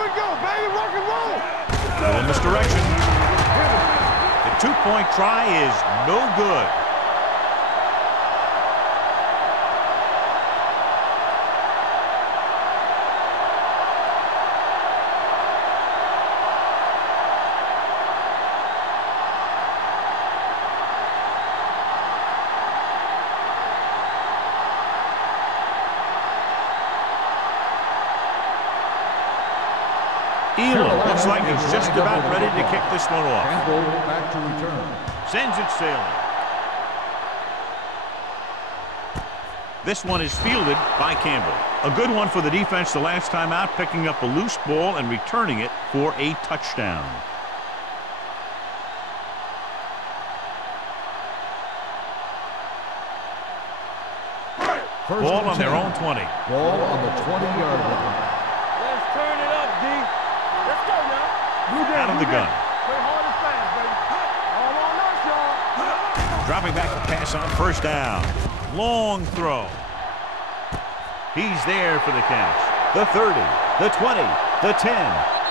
we go, baby. Rock and roll. Little misdirection. The 2-point try is no good. Elam looks like he's just about ready to kick this one off. Campbell back to return. Sends it sailing. This one is fielded by Campbell. A good one for the defense the last time out, picking up a loose ball and returning it for a touchdown. Ball on their own 20. Ball on the 20-yard line. Let's turn it up, D. Let's go now. Out of the gun. Play hard and fast, baby. All on us, y'all. Dropping back to pass on first down. Long throw. He's there for the catch. The 30, the 20, the 10.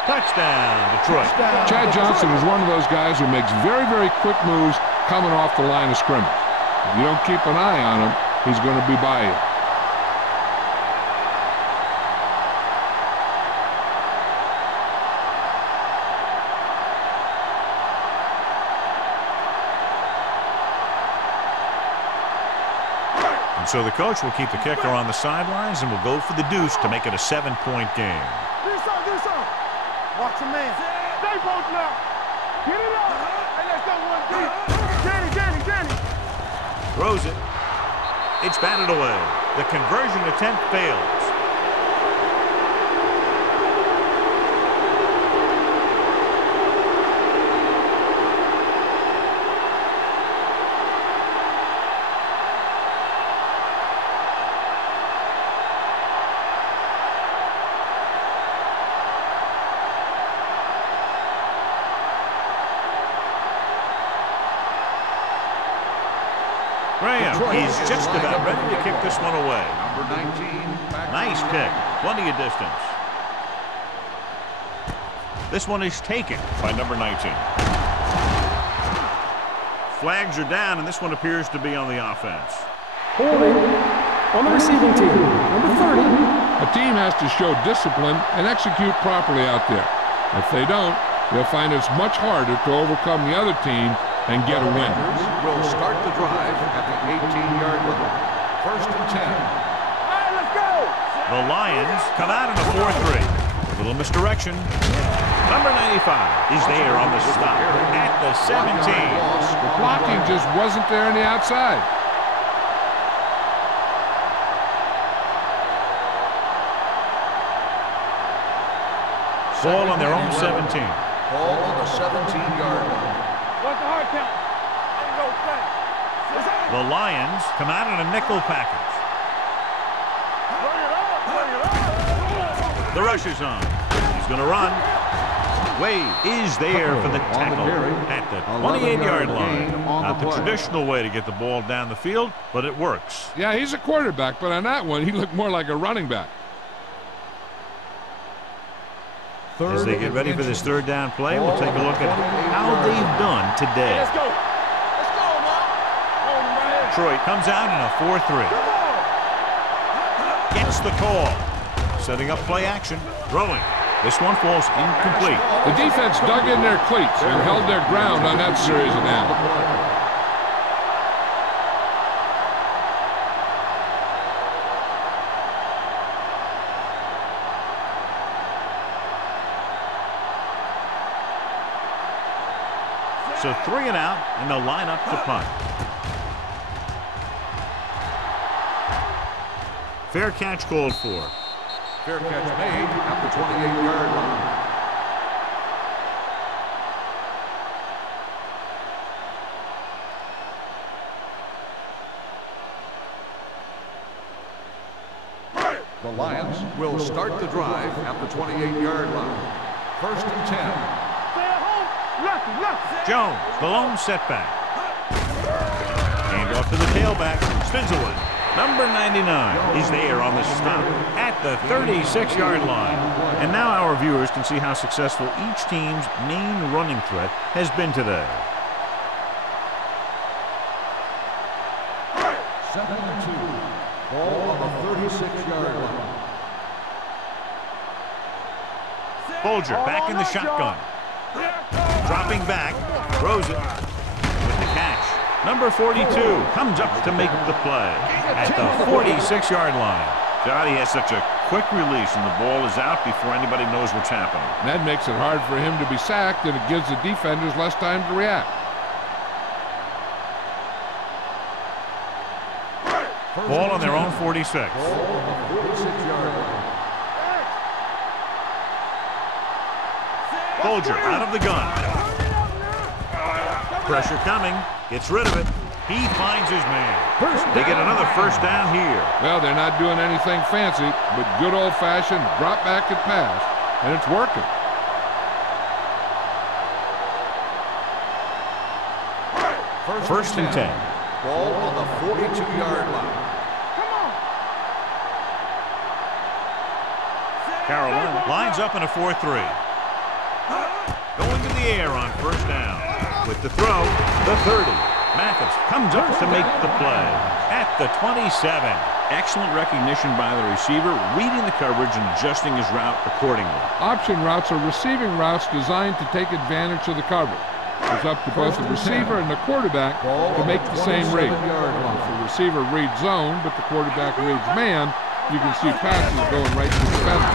Touchdown, Detroit. Chad Johnson is one of those guys who makes very, very quick moves coming off the line of scrimmage. If you don't keep an eye on him, he's going to be by you. And so the coach will keep the kicker on the sidelines and will go for the deuce to make it a 7-point game. Do something. Watch your man. Stay posted up. Get it up. Hey, let's go one deep. Danny. Throws it. It's batted away. The conversion attempt fails. Graham is just about ready to kick this one away. Number 19. Nice kick. Plenty of distance. This one is taken by number 19. Flags are down, and this one appears to be on the offense. Holding on the receiving team. Number 30. A team has to show discipline and execute properly out there. If they don't, they'll find it's much harder to overcome the other team and get a win. Will start the drive at the 18-yard line. 1st and 10. All right, let's go. The Lions come out in a 4-3. A little misdirection. Number 95 is there on the stop at the 17. The blocking just wasn't there on the outside. Ball on their own 17. Ball on the 17-yard line. What's the hard count? Ain't no thing. The Lions come out in a nickel package. The rush is on. He's going to run. Wade is there for the tackle at the 28-yard line. Not the traditional way to get the ball down the field, but it works. Yeah, he's a quarterback, but on that one, he looked more like a running back. As they get ready for this third down play, we'll take a look at how they've done today. Let's go. Let's go, man. Hold him right here. Detroit comes out in a 4-3. Gets the call. Setting up play action. Throwing. This one falls incomplete. The defense dug in their cleats and held their ground on that series of downs. So 3 and out, and they'll line up to punt. Fair catch called for. Fair catch made at the 28-yard line. The Lions will start the drive at the 28-yard line. 1st and 10. Jones, the lone setback. Hand off to the tailback. Spins away. Number 99 is there on the stop at the 36-yard line. And now our viewers can see how successful each team's main running threat has been today. 7 and 2. Ball on the 36-yard line. Bolger back in the shotgun. Dropping back, throws it with the catch. Number 42 comes up to make the play at the 46-yard line. Johnny has such a quick release and the ball is out before anybody knows what's happening. That makes it hard for him to be sacked, and it gives the defenders less time to react. Ball on their own 46. Ball on the 46-yard line. Bolger out of the gun. Pressure coming. Gets rid of it. He finds his man. They get another first down here. Well, they're not doing anything fancy, but good old-fashioned drop back and pass, and it's working. First and 10. Ball on the 42-yard line. Carolina lines up in a 4-3. Going to the air on first down. With the throw, the 30. Mathis comes up to make the play at the 27. Excellent recognition by the receiver, reading the coverage and adjusting his route accordingly. Option routes are receiving routes designed to take advantage of the coverage. It's up to both the receiver and the quarterback to make the same read. If the receiver reads zone, but the quarterback reads man, you can see passes going right to the defender.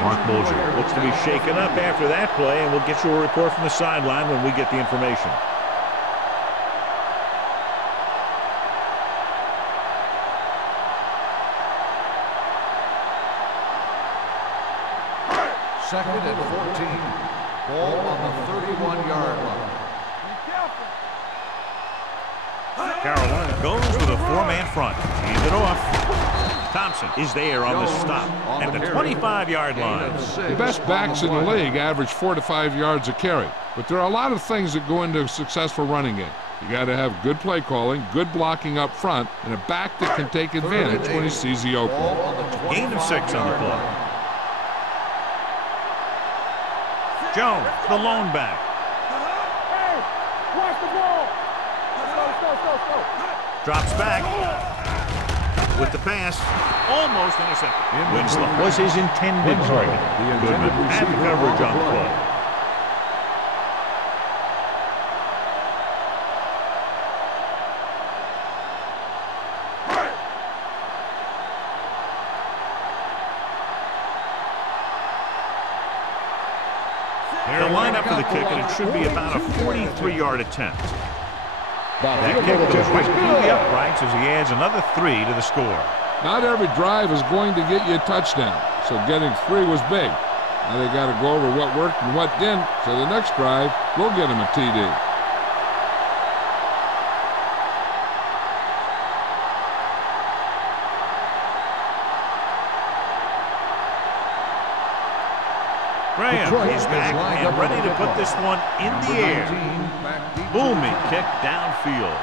Mark Bulger looks to be shaken up after that play, and we'll get you a report from the sideline when we get the information. Second and 14. Ball on the 31-yard line. Carolina goes with a four-man front. Hand it off. Thompson is there on the stop at the 25-yard line. The best backs in the league average 4 to 5 yards a carry. But there are a lot of things that go into a successful running game. You got to have good play calling, good blocking up front, and a back that can take advantage when he sees the opening. Gain of 6 on the play. Jones, the lone back. Hey, watch the ball. Drops back with the pass. Almost intercepted. Winslow was his intended target. Goodman had the coverage on the play. They'll line up for the kick, and it should be about a 43-yard attempt. That kick goes right through the uprights as he adds another 3 to the score. Not every drive is going to get you a touchdown, so getting 3 was big. Now they got to go over what worked and what didn't, so the next drive will get him a TD. Graham is back and ready to put this one in the air. Booming kick downfield.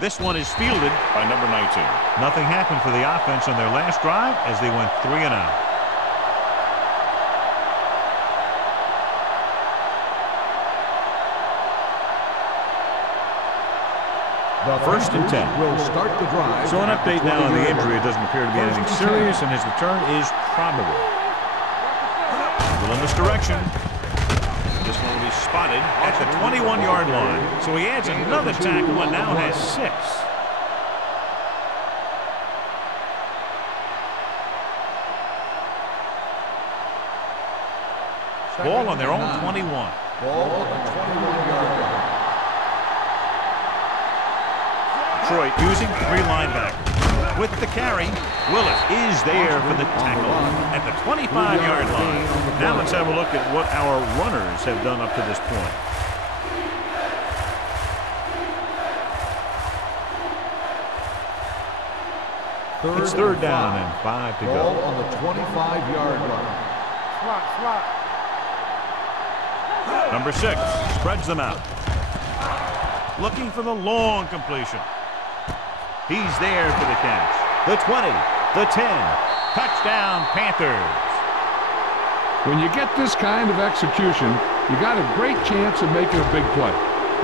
This one is fielded by number 19. Nothing happened for the offense on their last drive as they went 3 and out. First and 10. Will start the drive. So an update now on the injury. It doesn't appear to be anything serious, and his return is probable. Well, in this direction. This one will be spotted at the 21-yard line. So he adds another tackle and now has 6. Ball on their own 21. Ball on the 21-yard line. Detroit using 3 linebackers. With the carry, Willis is there for the tackle at the 25-yard line. Now let's have a look at what our runners have done up to this point. It's third down and 5 to go. Ball on the 25-yard line. Slot. Number 6 spreads them out. Looking for the long completion. He's there for the catch. The 20, the 10. Touchdown, Panthers. When you get this kind of execution, you got a great chance of making a big play.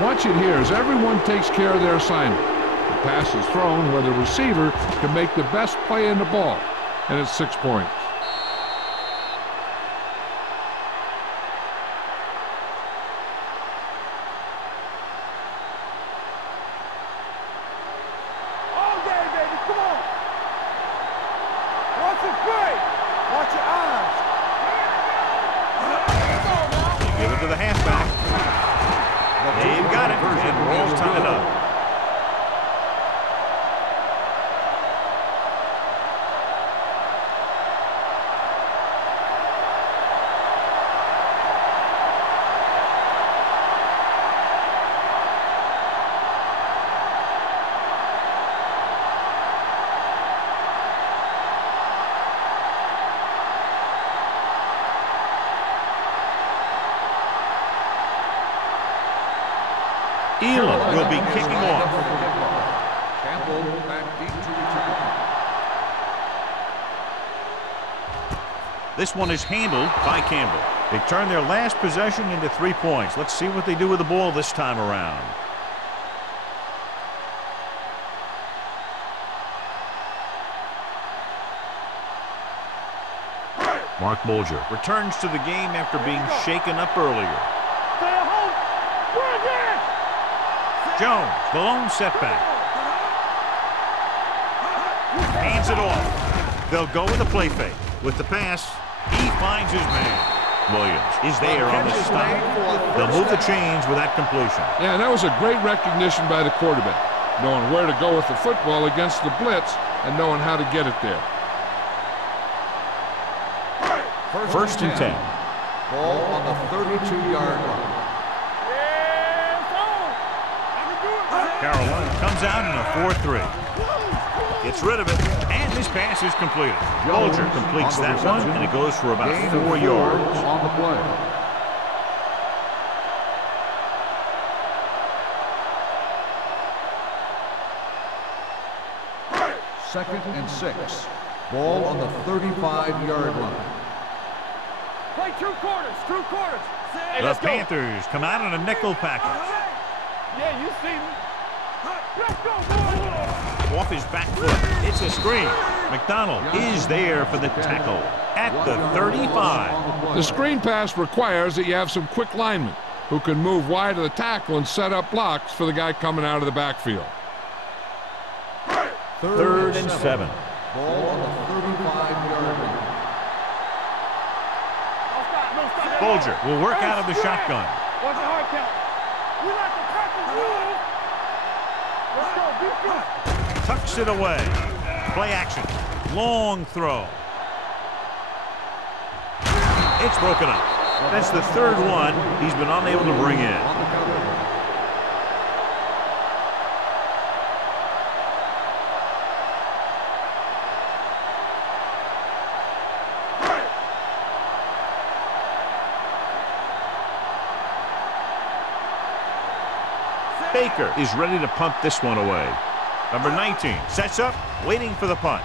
Watch it here as everyone takes care of their assignment. The pass is thrown where the receiver can make the best play in the ball, and it's 6 points. Elam will be kicking off. Campbell back deep to return. This one is handled by Campbell. They turned their last possession into 3 points. Let's see what they do with the ball this time around. Mark Bolger returns to the game after being shaken up earlier. Jones, the lone setback. Hands it off. They'll go with a play fake. With the pass, he finds his man. Williams is there on the stop. They'll move the chains with that completion. Yeah, and that was a great recognition by the quarterback, knowing where to go with the football against the blitz and knowing how to get it there. First and 10. Ball on the 32-yard line. Carolina comes out in a 4-3. Gets rid of it, and this pass is completed. Bolger completes that one, and it goes for about 4 yards. On the play. Second and 6. Ball on the 35-yard line. Play 2 quarters, 2 quarters. Hey, The Panthers come out in a nickel package. Yeah, you see me. Let's go, boy. Off his back foot. It's a screen. McDonald is there for the tackle at the 35. The screen pass requires that you have some quick linemen who can move wide of the tackle and set up blocks for the guy coming out of the backfield. Third and 7. Ball on the 35-yard line. Bolger will work out of the shotgun. What's the hard count? We like to practice rules. Let's go, defense. Tucks it away. Play action. Long throw. It's broken up. That's the third one he's been unable to bring in. Baker is ready to punt this one away. Number 19 sets up, waiting for the punt.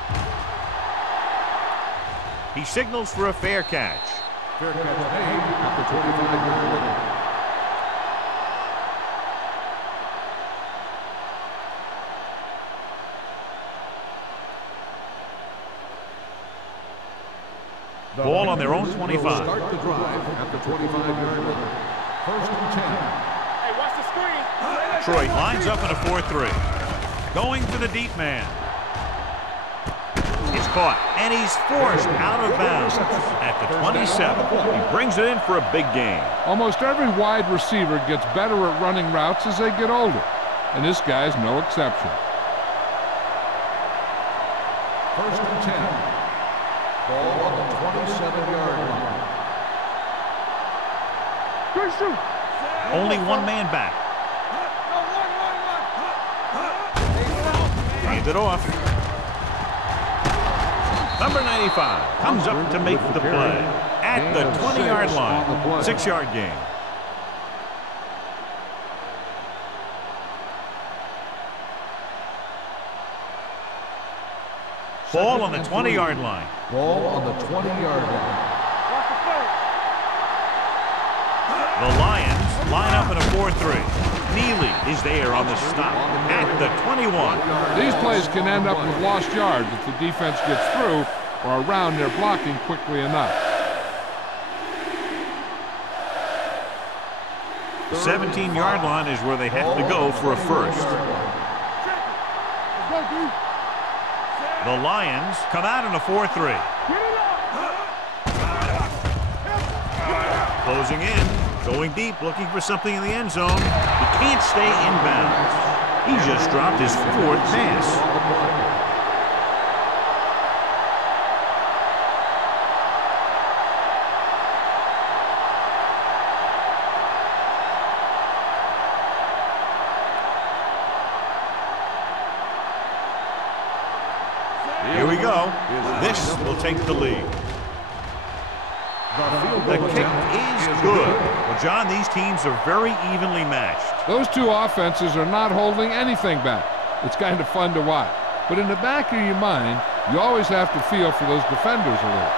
He signals for a fair catch. Fair catch made at the 25-yard line. Ball on their own 25. Start the drive at the 25-yard line. First and 10. Troy lines up in a 4-3. Going to the deep man. It's caught, and he's forced out of bounds at the 27. He brings it in for a big gain. Almost every wide receiver gets better at running routes as they get older, and this guy's no exception. First and 10. Ball on the 27-yard line. Good shoot. Only one man back. Hand it off. Number 95 comes up to make the play at the 20-yard line. 6-yard gain. Ball on the 20-yard line. Ball on the 20-yard line. The Lions line up in a 4-3. Neely is there on the stop at the 21. These plays can end up with lost yards if the defense gets through or around their blocking quickly enough. The 17-yard line is where they have to go for a first. The Lions come out in a 4-3. Closing in, going deep, looking for something in the end zone. He can't stay in bounds. He just dropped his 4th pass. Here we go. This will take the lead. The kick is good. Well, John, these teams are very evenly matched. Those two offenses are not holding anything back. It's kind of fun to watch. But in the back of your mind, you always have to feel for those defenders a little.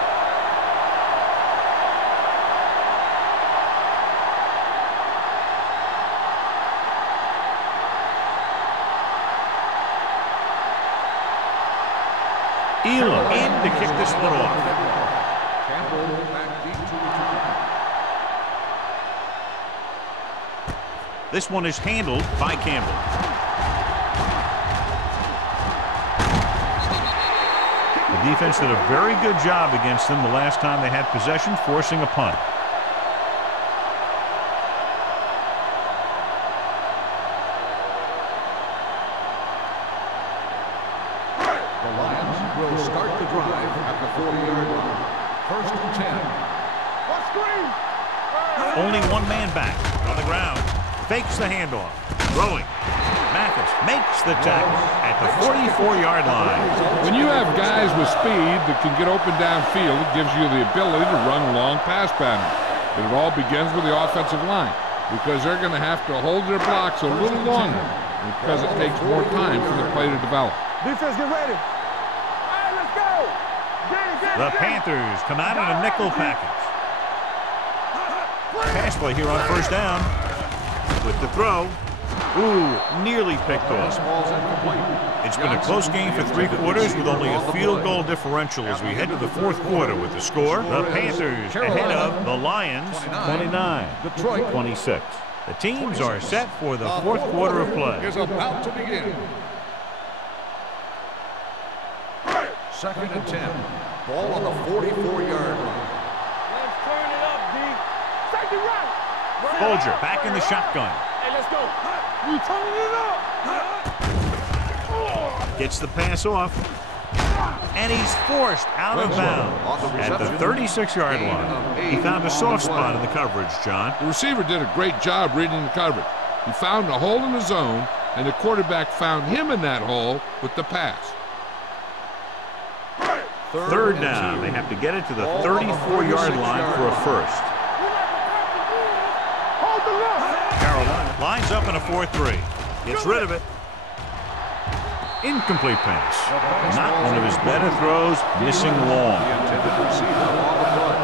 Elam in to kick this one off. Campbell back deep to return. This one is handled by Campbell. The defense did a very good job against them the last time they had possession, forcing a punt. The Lions will start the drive at the 40-yard line. First and 10. Only one man back on the ground. Fakes the handoff. Throwing. Mathis makes the tackle at the 44-yard line. When you have guys with speed that can get open downfield, it gives you the ability to run long pass patterns. And it all begins with the offensive line, because they're going to have to hold their blocks a little longer, because it takes more time for the play to develop. Defense, get ready. All right, let's go. The Panthers come out in a nickel package. Pass play here on first down. With the throw. Ooh, nearly picked off. It's been a close game for 3 quarters with only a field goal differential as we head to the 4th quarter with the score. The Panthers ahead of the Lions 29-26. The teams are set for the 4th quarter of play. Is about to begin. Second and 10. Ball on the 44-yard line. Let's turn it up, D. Safety right. Folger back in the shotgun. Hey, let's go. We turning it up. Gets the pass off. And he's forced out of bounds at the 36-yard line. He found a soft spot in the coverage, John. The receiver did a great job reading the coverage. He found a hole in the zone, and the quarterback found him in that hole with the pass. Third down. They have to get it to the 34-yard line for a first. Hold the left. Carolina lines up in a 4-3. Gets rid of it. Incomplete pass. Not one of his better throws, missing long. The intended receiver on the play.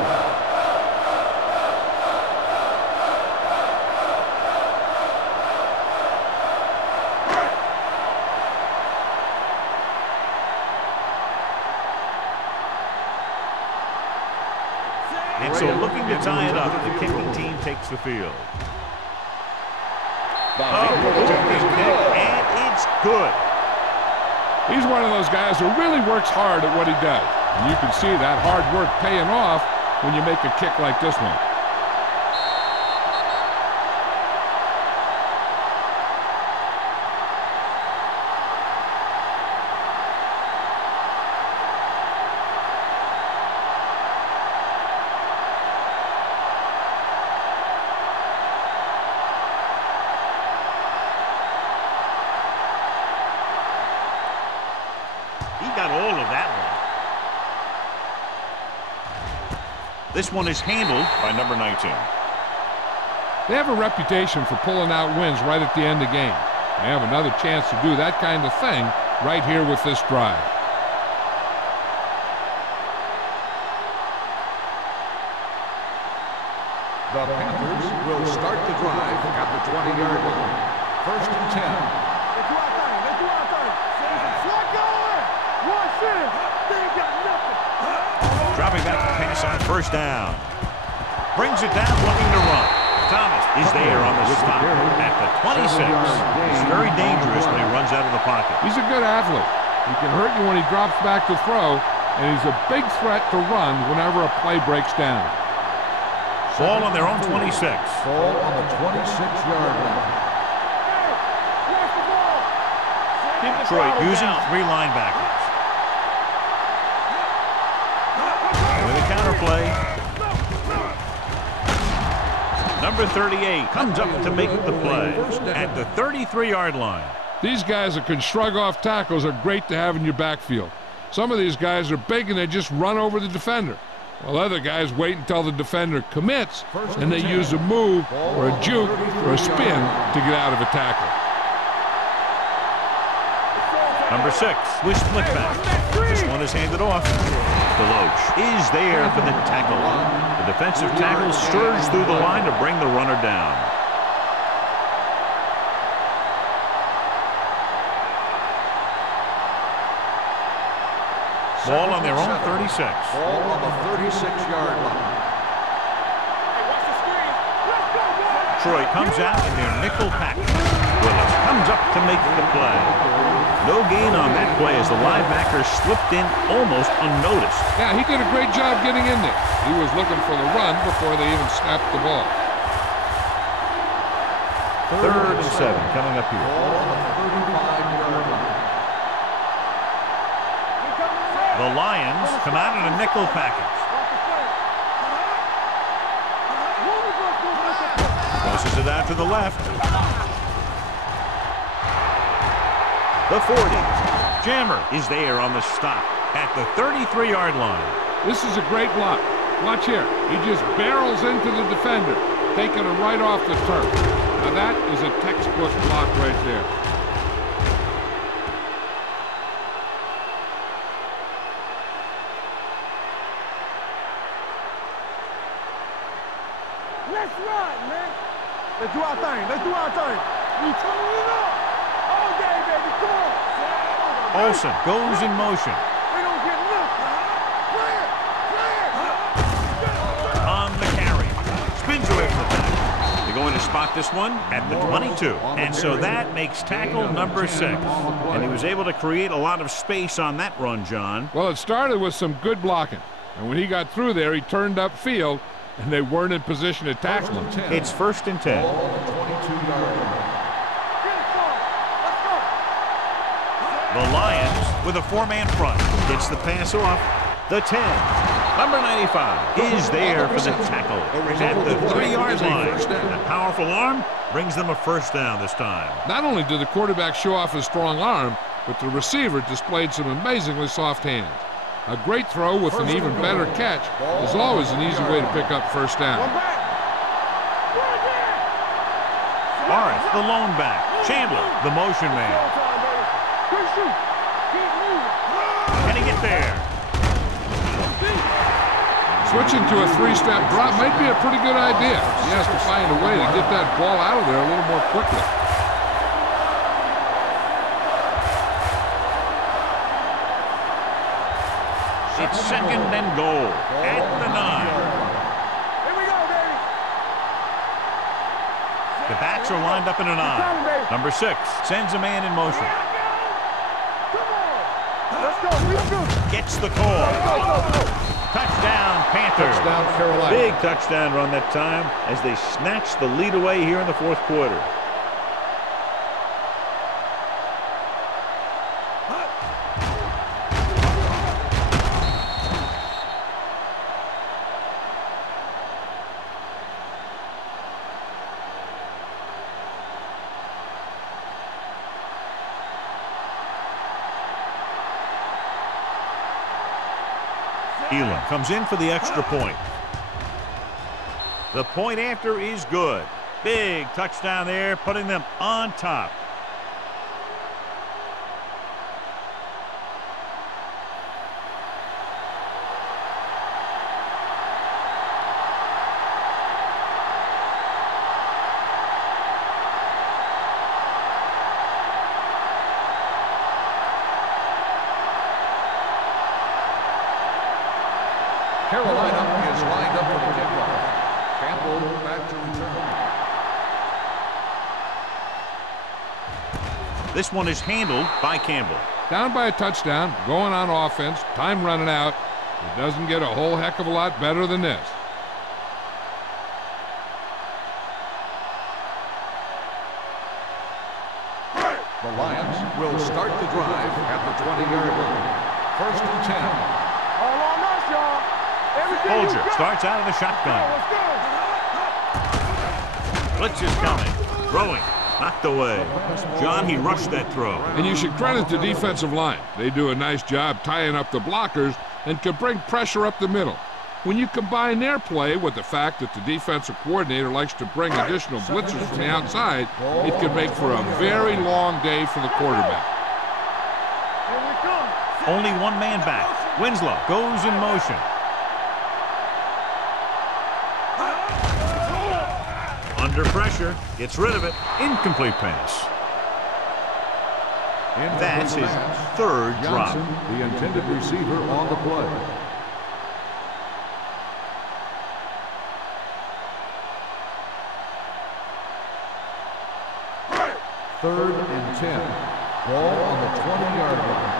And so looking to tie it up, the kicking team takes the field. And it's good. He's one of those guys who really works hard at what he does. And you can see that hard work paying off when you make a kick like this one. Got all of that one. This one is handled by number 19. They have a reputation for pulling out wins right at the end of the game. They have another chance to do that kind of thing right here with this drive. The Panthers will start the drive at the 20-yard line. First and 10. Let's do our thing. Let's do our thing. Slot going. One shit. They ain't got nothing. Dropping back to pass on first down. Brings it down, looking to run. Thomas is there on the spot at the 26. He's very dangerous when he runs out of the pocket. He's a good athlete. He can hurt you when he drops back to throw, and he's a big threat to run whenever a play breaks down. Ball on their own 26. Ball on the 26-yard line. Detroit using 3 linebackers. With a counterplay. Number 38 comes up to make the play at the 33-yard line. These guys that can shrug off tackles are great to have in your backfield. Some of these guys are big and they just run over the defender, while other guys wait until the defender commits and they use a move or a juke or a spin to get out of a tackle. Number 6 with split back. This one is handed off. Deloach is there for the tackle. The defensive tackle surged through the line to bring the runner down. Ball on their own 36. Ball on the 36-yard line. Detroit comes out in their nickel package. Willis comes up to make the play. No gain on that play as the linebacker slipped in almost unnoticed. Yeah, he did a great job getting in there. He was looking for the run before they even snapped the ball. 3rd and 7 coming up here. Ball on the 35-yard line. The Lions come out in a nickel package. Pushes it out to the left. The 40. Jammer is there on the stop at the 33-yard line. This is a great block. Watch here. He just barrels into the defender, taking him right off the turf. Now that is a textbook block right there. Let's ride, man. Let's do our thing. Let's do our thing. We turn it up. All day, baby. Come on. Olsen goes in motion. We don't get nothing. Play it. Play it. On the carry. Spins away from the tackle. They're going to spot this one at the 22. And so that makes tackle number 6. And he was able to create a lot of space on that run, John. Well, it started with some good blocking. And when he got through there, he turned upfield, and they weren't in position to tackle him. It's 1st and 10. Ball on the 22-yard line. The Lions with a 4-man front. Gets the pass off. The 10. Number 95 is there for the tackle at the 3-yard line. A powerful arm brings them a 1st down this time. Not only did the quarterback show off his strong arm, but the receiver displayed some amazingly soft hands. A great throw with an even better catch is always an easy way to pick up 1st down. Morris, the lone back. Chandler, the motion man. Can he get there? Switching to a 3-step drop might be a pretty good idea. He has to find a way to get that ball out of there a little more quickly. It's 2nd and goal at the 9. Here we go, baby. The backs are lined up in an I. Number 6 sends a man in motion. Let's go. Let's go. Gets the call. Touchdown, Panthers. Touchdown, Carolina. Big touchdown run that time as they snatched the lead away here in the 4th quarter. Elam comes in for the extra point. The point after is good. Big touchdown there, putting them on top. Carolina is lined up for the kickoff. Campbell back to return. This one is handled by Campbell. Down by a touchdown, going on offense, time running out. It doesn't get a whole heck of a lot better than this. The Lions will start the drive at the 20-yard line. 1st and 10. All on us, y'all. Everything you Folger got. starts out of the shotgun. Let's go. Blitz is coming. Throwing. Knocked away. John, he rushed that throw. And you should credit the defensive line. They do a nice job tying up the blockers and can bring pressure up the middle. When you combine their play with the fact that the defensive coordinator likes to bring additional blitzers from the outside, it can make for a very long day for the quarterback. Here we come. Only one man back. Winslow goes in motion. Under pressure, gets rid of it. Incomplete pass. That's his third drop. Johnson, the intended receiver on the play. Third and 10. Ball on the 20-yard line.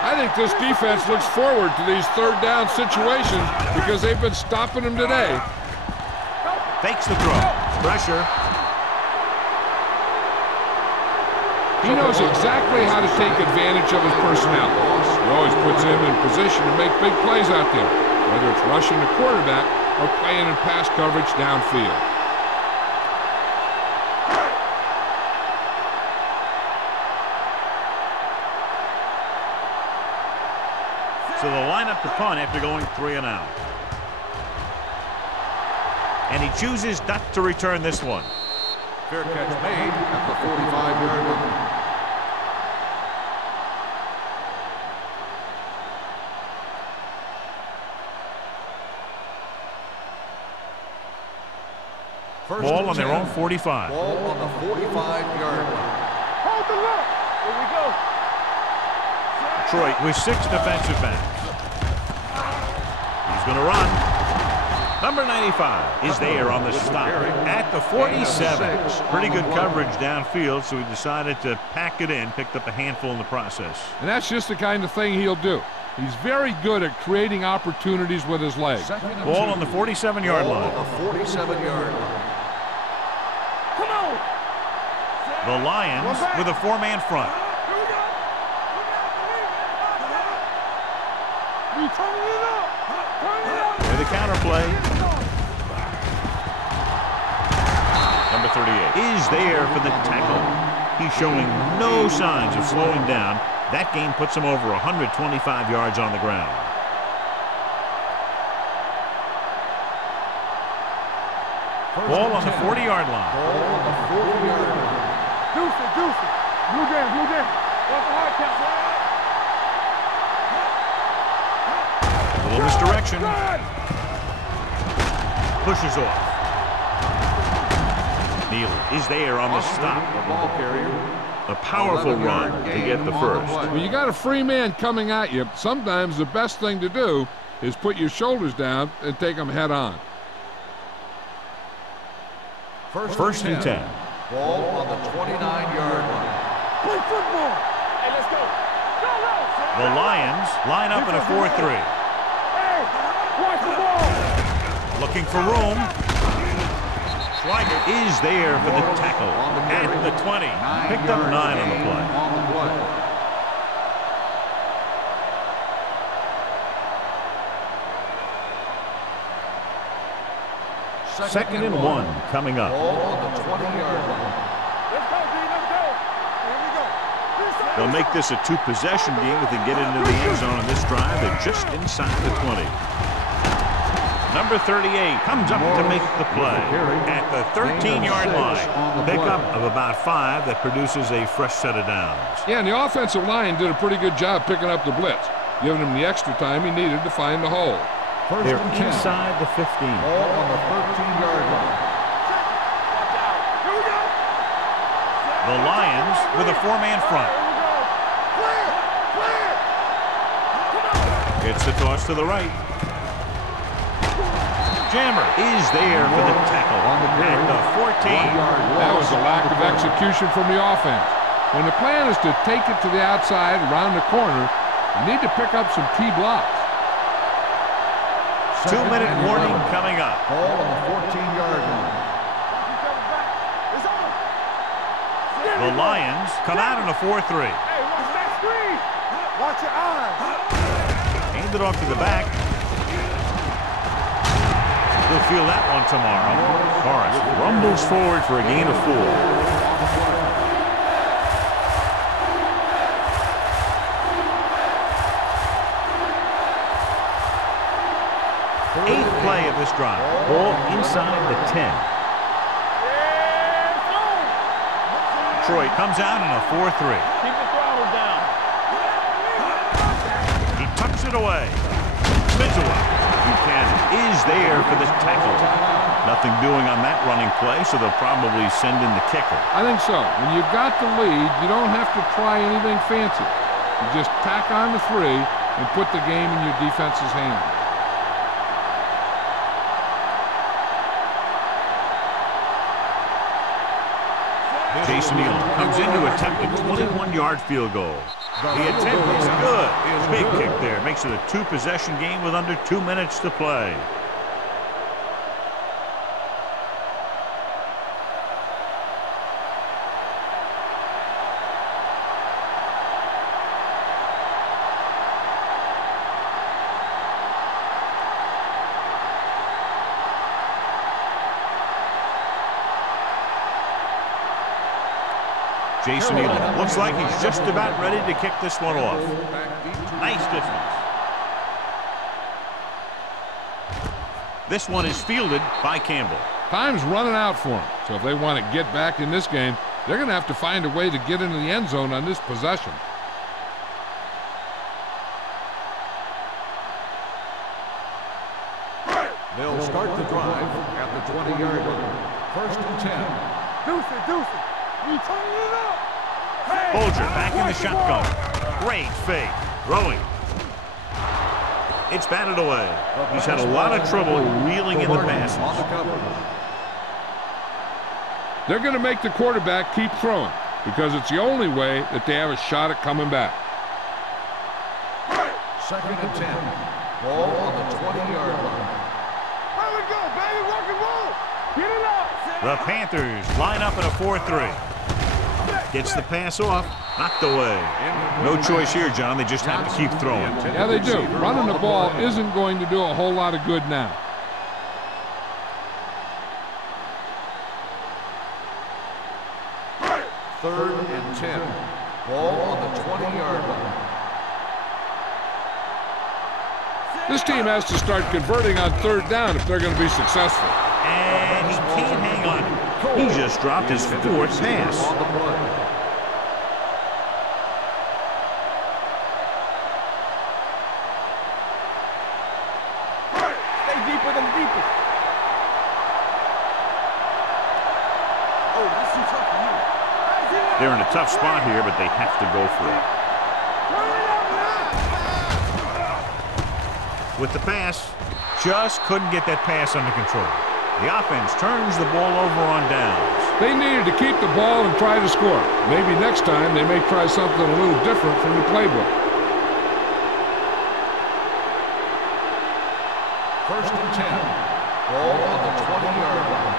I think this defense looks forward to these third down situations because they've been stopping them today. Fakes the throw. Pressure. He knows exactly how to take advantage of his personnel. He always puts him in position to make big plays out there, whether it's rushing the quarterback or playing in pass coverage downfield. So they'll line up to punt after going 3 and out. And he chooses not to return this one. Fair catch made at the 45-yard line. Ball on their own 45. Ball on the 45-yard line. Hold the look. Here we go. Detroit with 6 defensive backs. He's going to run. Number 95 is there on the stop at the 47. Pretty good coverage downfield, so he decided to pack it in, picked up a handful in the process. And that's just the kind of thing he'll do. He's very good at creating opportunities with his legs. Ball on the 47-yard line. On the 47-yard line. Come on. The Lions with a 4-man front. We turning it up. Turn it up. With a counter play. Number 38 is there for the tackle. He's showing no signs of slowing down. That game puts him over 125 yards on the ground. Ball on the 40-yard line. Ball on the 40-yard line. Deuce it, deuce it. Blue down, blue down. What's the hard count? A little misdirection. Pushes off. Neal is there on the stop. The ball carrier. A powerful run to get the first. When you got a free man coming at you, sometimes the best thing to do is put your shoulders down and take them head on. First and 10. Ball on the 29-yard line. Play football. Hey, let's go. Go, go. The Lions line up in a 4-3. Hey, watch the ball. Looking for room. Schweiger is there for the tackle at the 20. Picked up 9 on the play. Second and 1 coming up. Ball on the 20-yard line. Let's go, D. Let's go. Here we go. They'll make this a 2-possession game if they get into the end zone on this drive. They're just inside the 20. Number 38 comes up to make the play at the 13-yard line. Pickup of about 5 that produces a fresh set of downs. Yeah, and the offensive line did a pretty good job picking up the blitz, giving him the extra time he needed to find the hole. They're inside the 15. Ball on the 13-yard line. The Lions with a 4-man front. It's the toss to the right. Jammer is there for the tackle at the 14. That was a lack of execution from the offense. When the plan is to take it to the outside, around the corner, you need to pick up some key blocks. 2-minute warning coming up. Ball on the 14-yard line. The Lions come out in a 4-3. Hey, watch that screen. Watch your eyes. Hand it off to the back. He'll feel that one tomorrow. Morris rumbles forward for a gain of 4. Eighth play of this drive. Ball inside the 10. Detroit comes out in a 4-3. Keep the throttle down. He tucks it away. Spins away. Buchanan is there for the tackle. Nothing doing on that running play, so they'll probably send in the kicker. I think so. When you've got the lead, you don't have to try anything fancy. You just tack on the 3 and put the game in your defense's hands. Jason Neal comes in to attempt a 21-yard field goal. The attempt is good. Big kick there. Makes it a 2-possession game with under 2 minutes to play. Jason Neal looks like he's just about ready to kick this one off. Nice distance. This one is fielded by Campbell. Time's running out for them, so if they want to get back in this game, they're going to have to find a way to get into the end zone on this possession. They'll start the drive at the 20-yard line. First and 10. Deuce. We turning it up. Bolger back in the shotgun. Great fake. Throwing. It's batted away. He's had a lot of trouble reeling in the passes. They're going to make the quarterback keep throwing because it's the only way that they have a shot at coming back. Second and 10. Ball on the 20-yard line. There we go, baby. Rock and roll. Get it up. The Panthers line up in a 4-3. Gets the pass off, knocked away. No choice here, John. They just have to keep throwing. Yeah, they do. Running the ball isn't going to do a whole lot of good now. Third and 10. Ball on the 20-yard line. This team has to start converting on third down if they're going to be successful. And he can't hang on. He just dropped his 4th pass. On the play. Stay deeper than deepest. Oh, this is tough for you. They're in a tough spot here, but they have to go for it. With the pass, just couldn't get that pass under control. The offense turns the ball over on downs. They needed to keep the ball and try to score. Maybe next time they may try something a little different from the playbook. First and 10. Ball on the 20-yard line.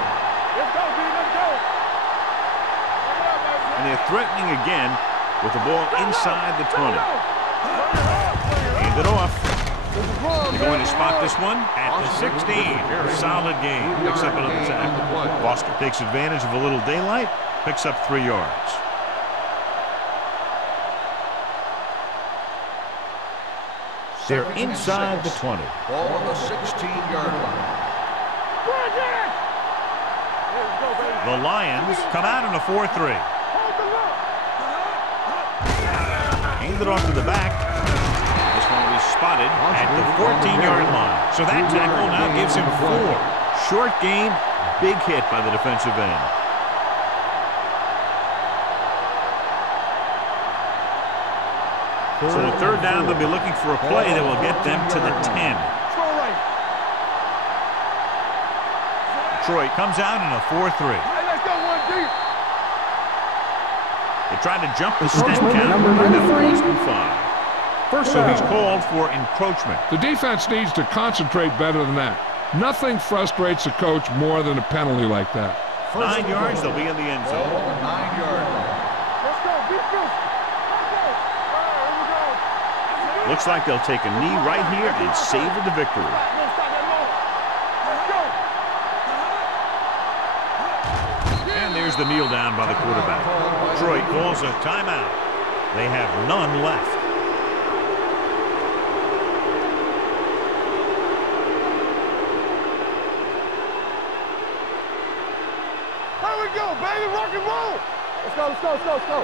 Let's go, B. Let's go. And they're threatening again with the ball inside the 20. Hand it off. They're going to spot this one at the 16. Solid game. Picks up another tackle. Foster takes advantage of a little daylight. Picks up 3 yards. They're inside the 20. Ball on the 16-yard line. The Lions come out in a 4-3. Hand it off to the back. This one will be spotted at the 14-yard line. So that tackle now gives him 4. Short gain, big hit by the defensive end. So the third down, they'll be looking for a play that will get them to the 10. Detroit comes out in a 4-3. They tried to jump the stem count. First and 5. First, so he's called for encroachment. The defense needs to concentrate better than that. Nothing frustrates a coach more than a penalty like that. 9 yards, they'll be in the end zone. 9-yard line. Let's go, be careful. Looks like they'll take a knee right here and savor the victory. And there's the kneel down by the quarterback. Detroit calls a timeout. They have none left. There we go, baby, rock and roll. Let's go, let's go, let's go, let's go.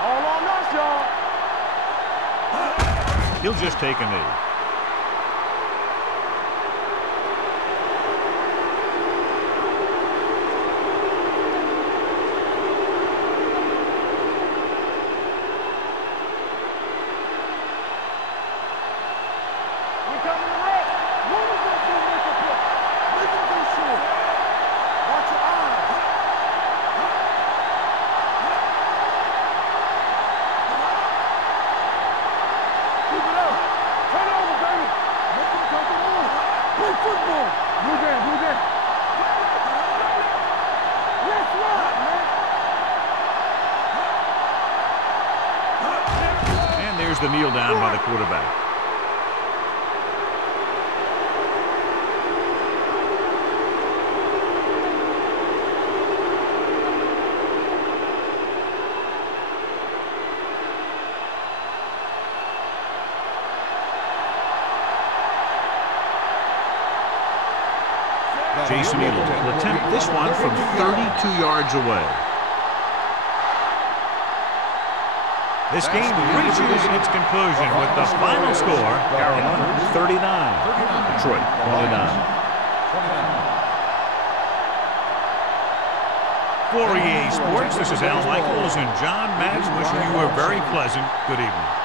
All on us, y'all. He'll just take a knee. There's the kneel down by the quarterback. Jason Neal will attempt this one from 32 yards away. This game reaches its conclusion with the final score, Carolina 39, Detroit 29. For EA Sports, this is Al Michaels and John Madden wishing you a very pleasant good evening.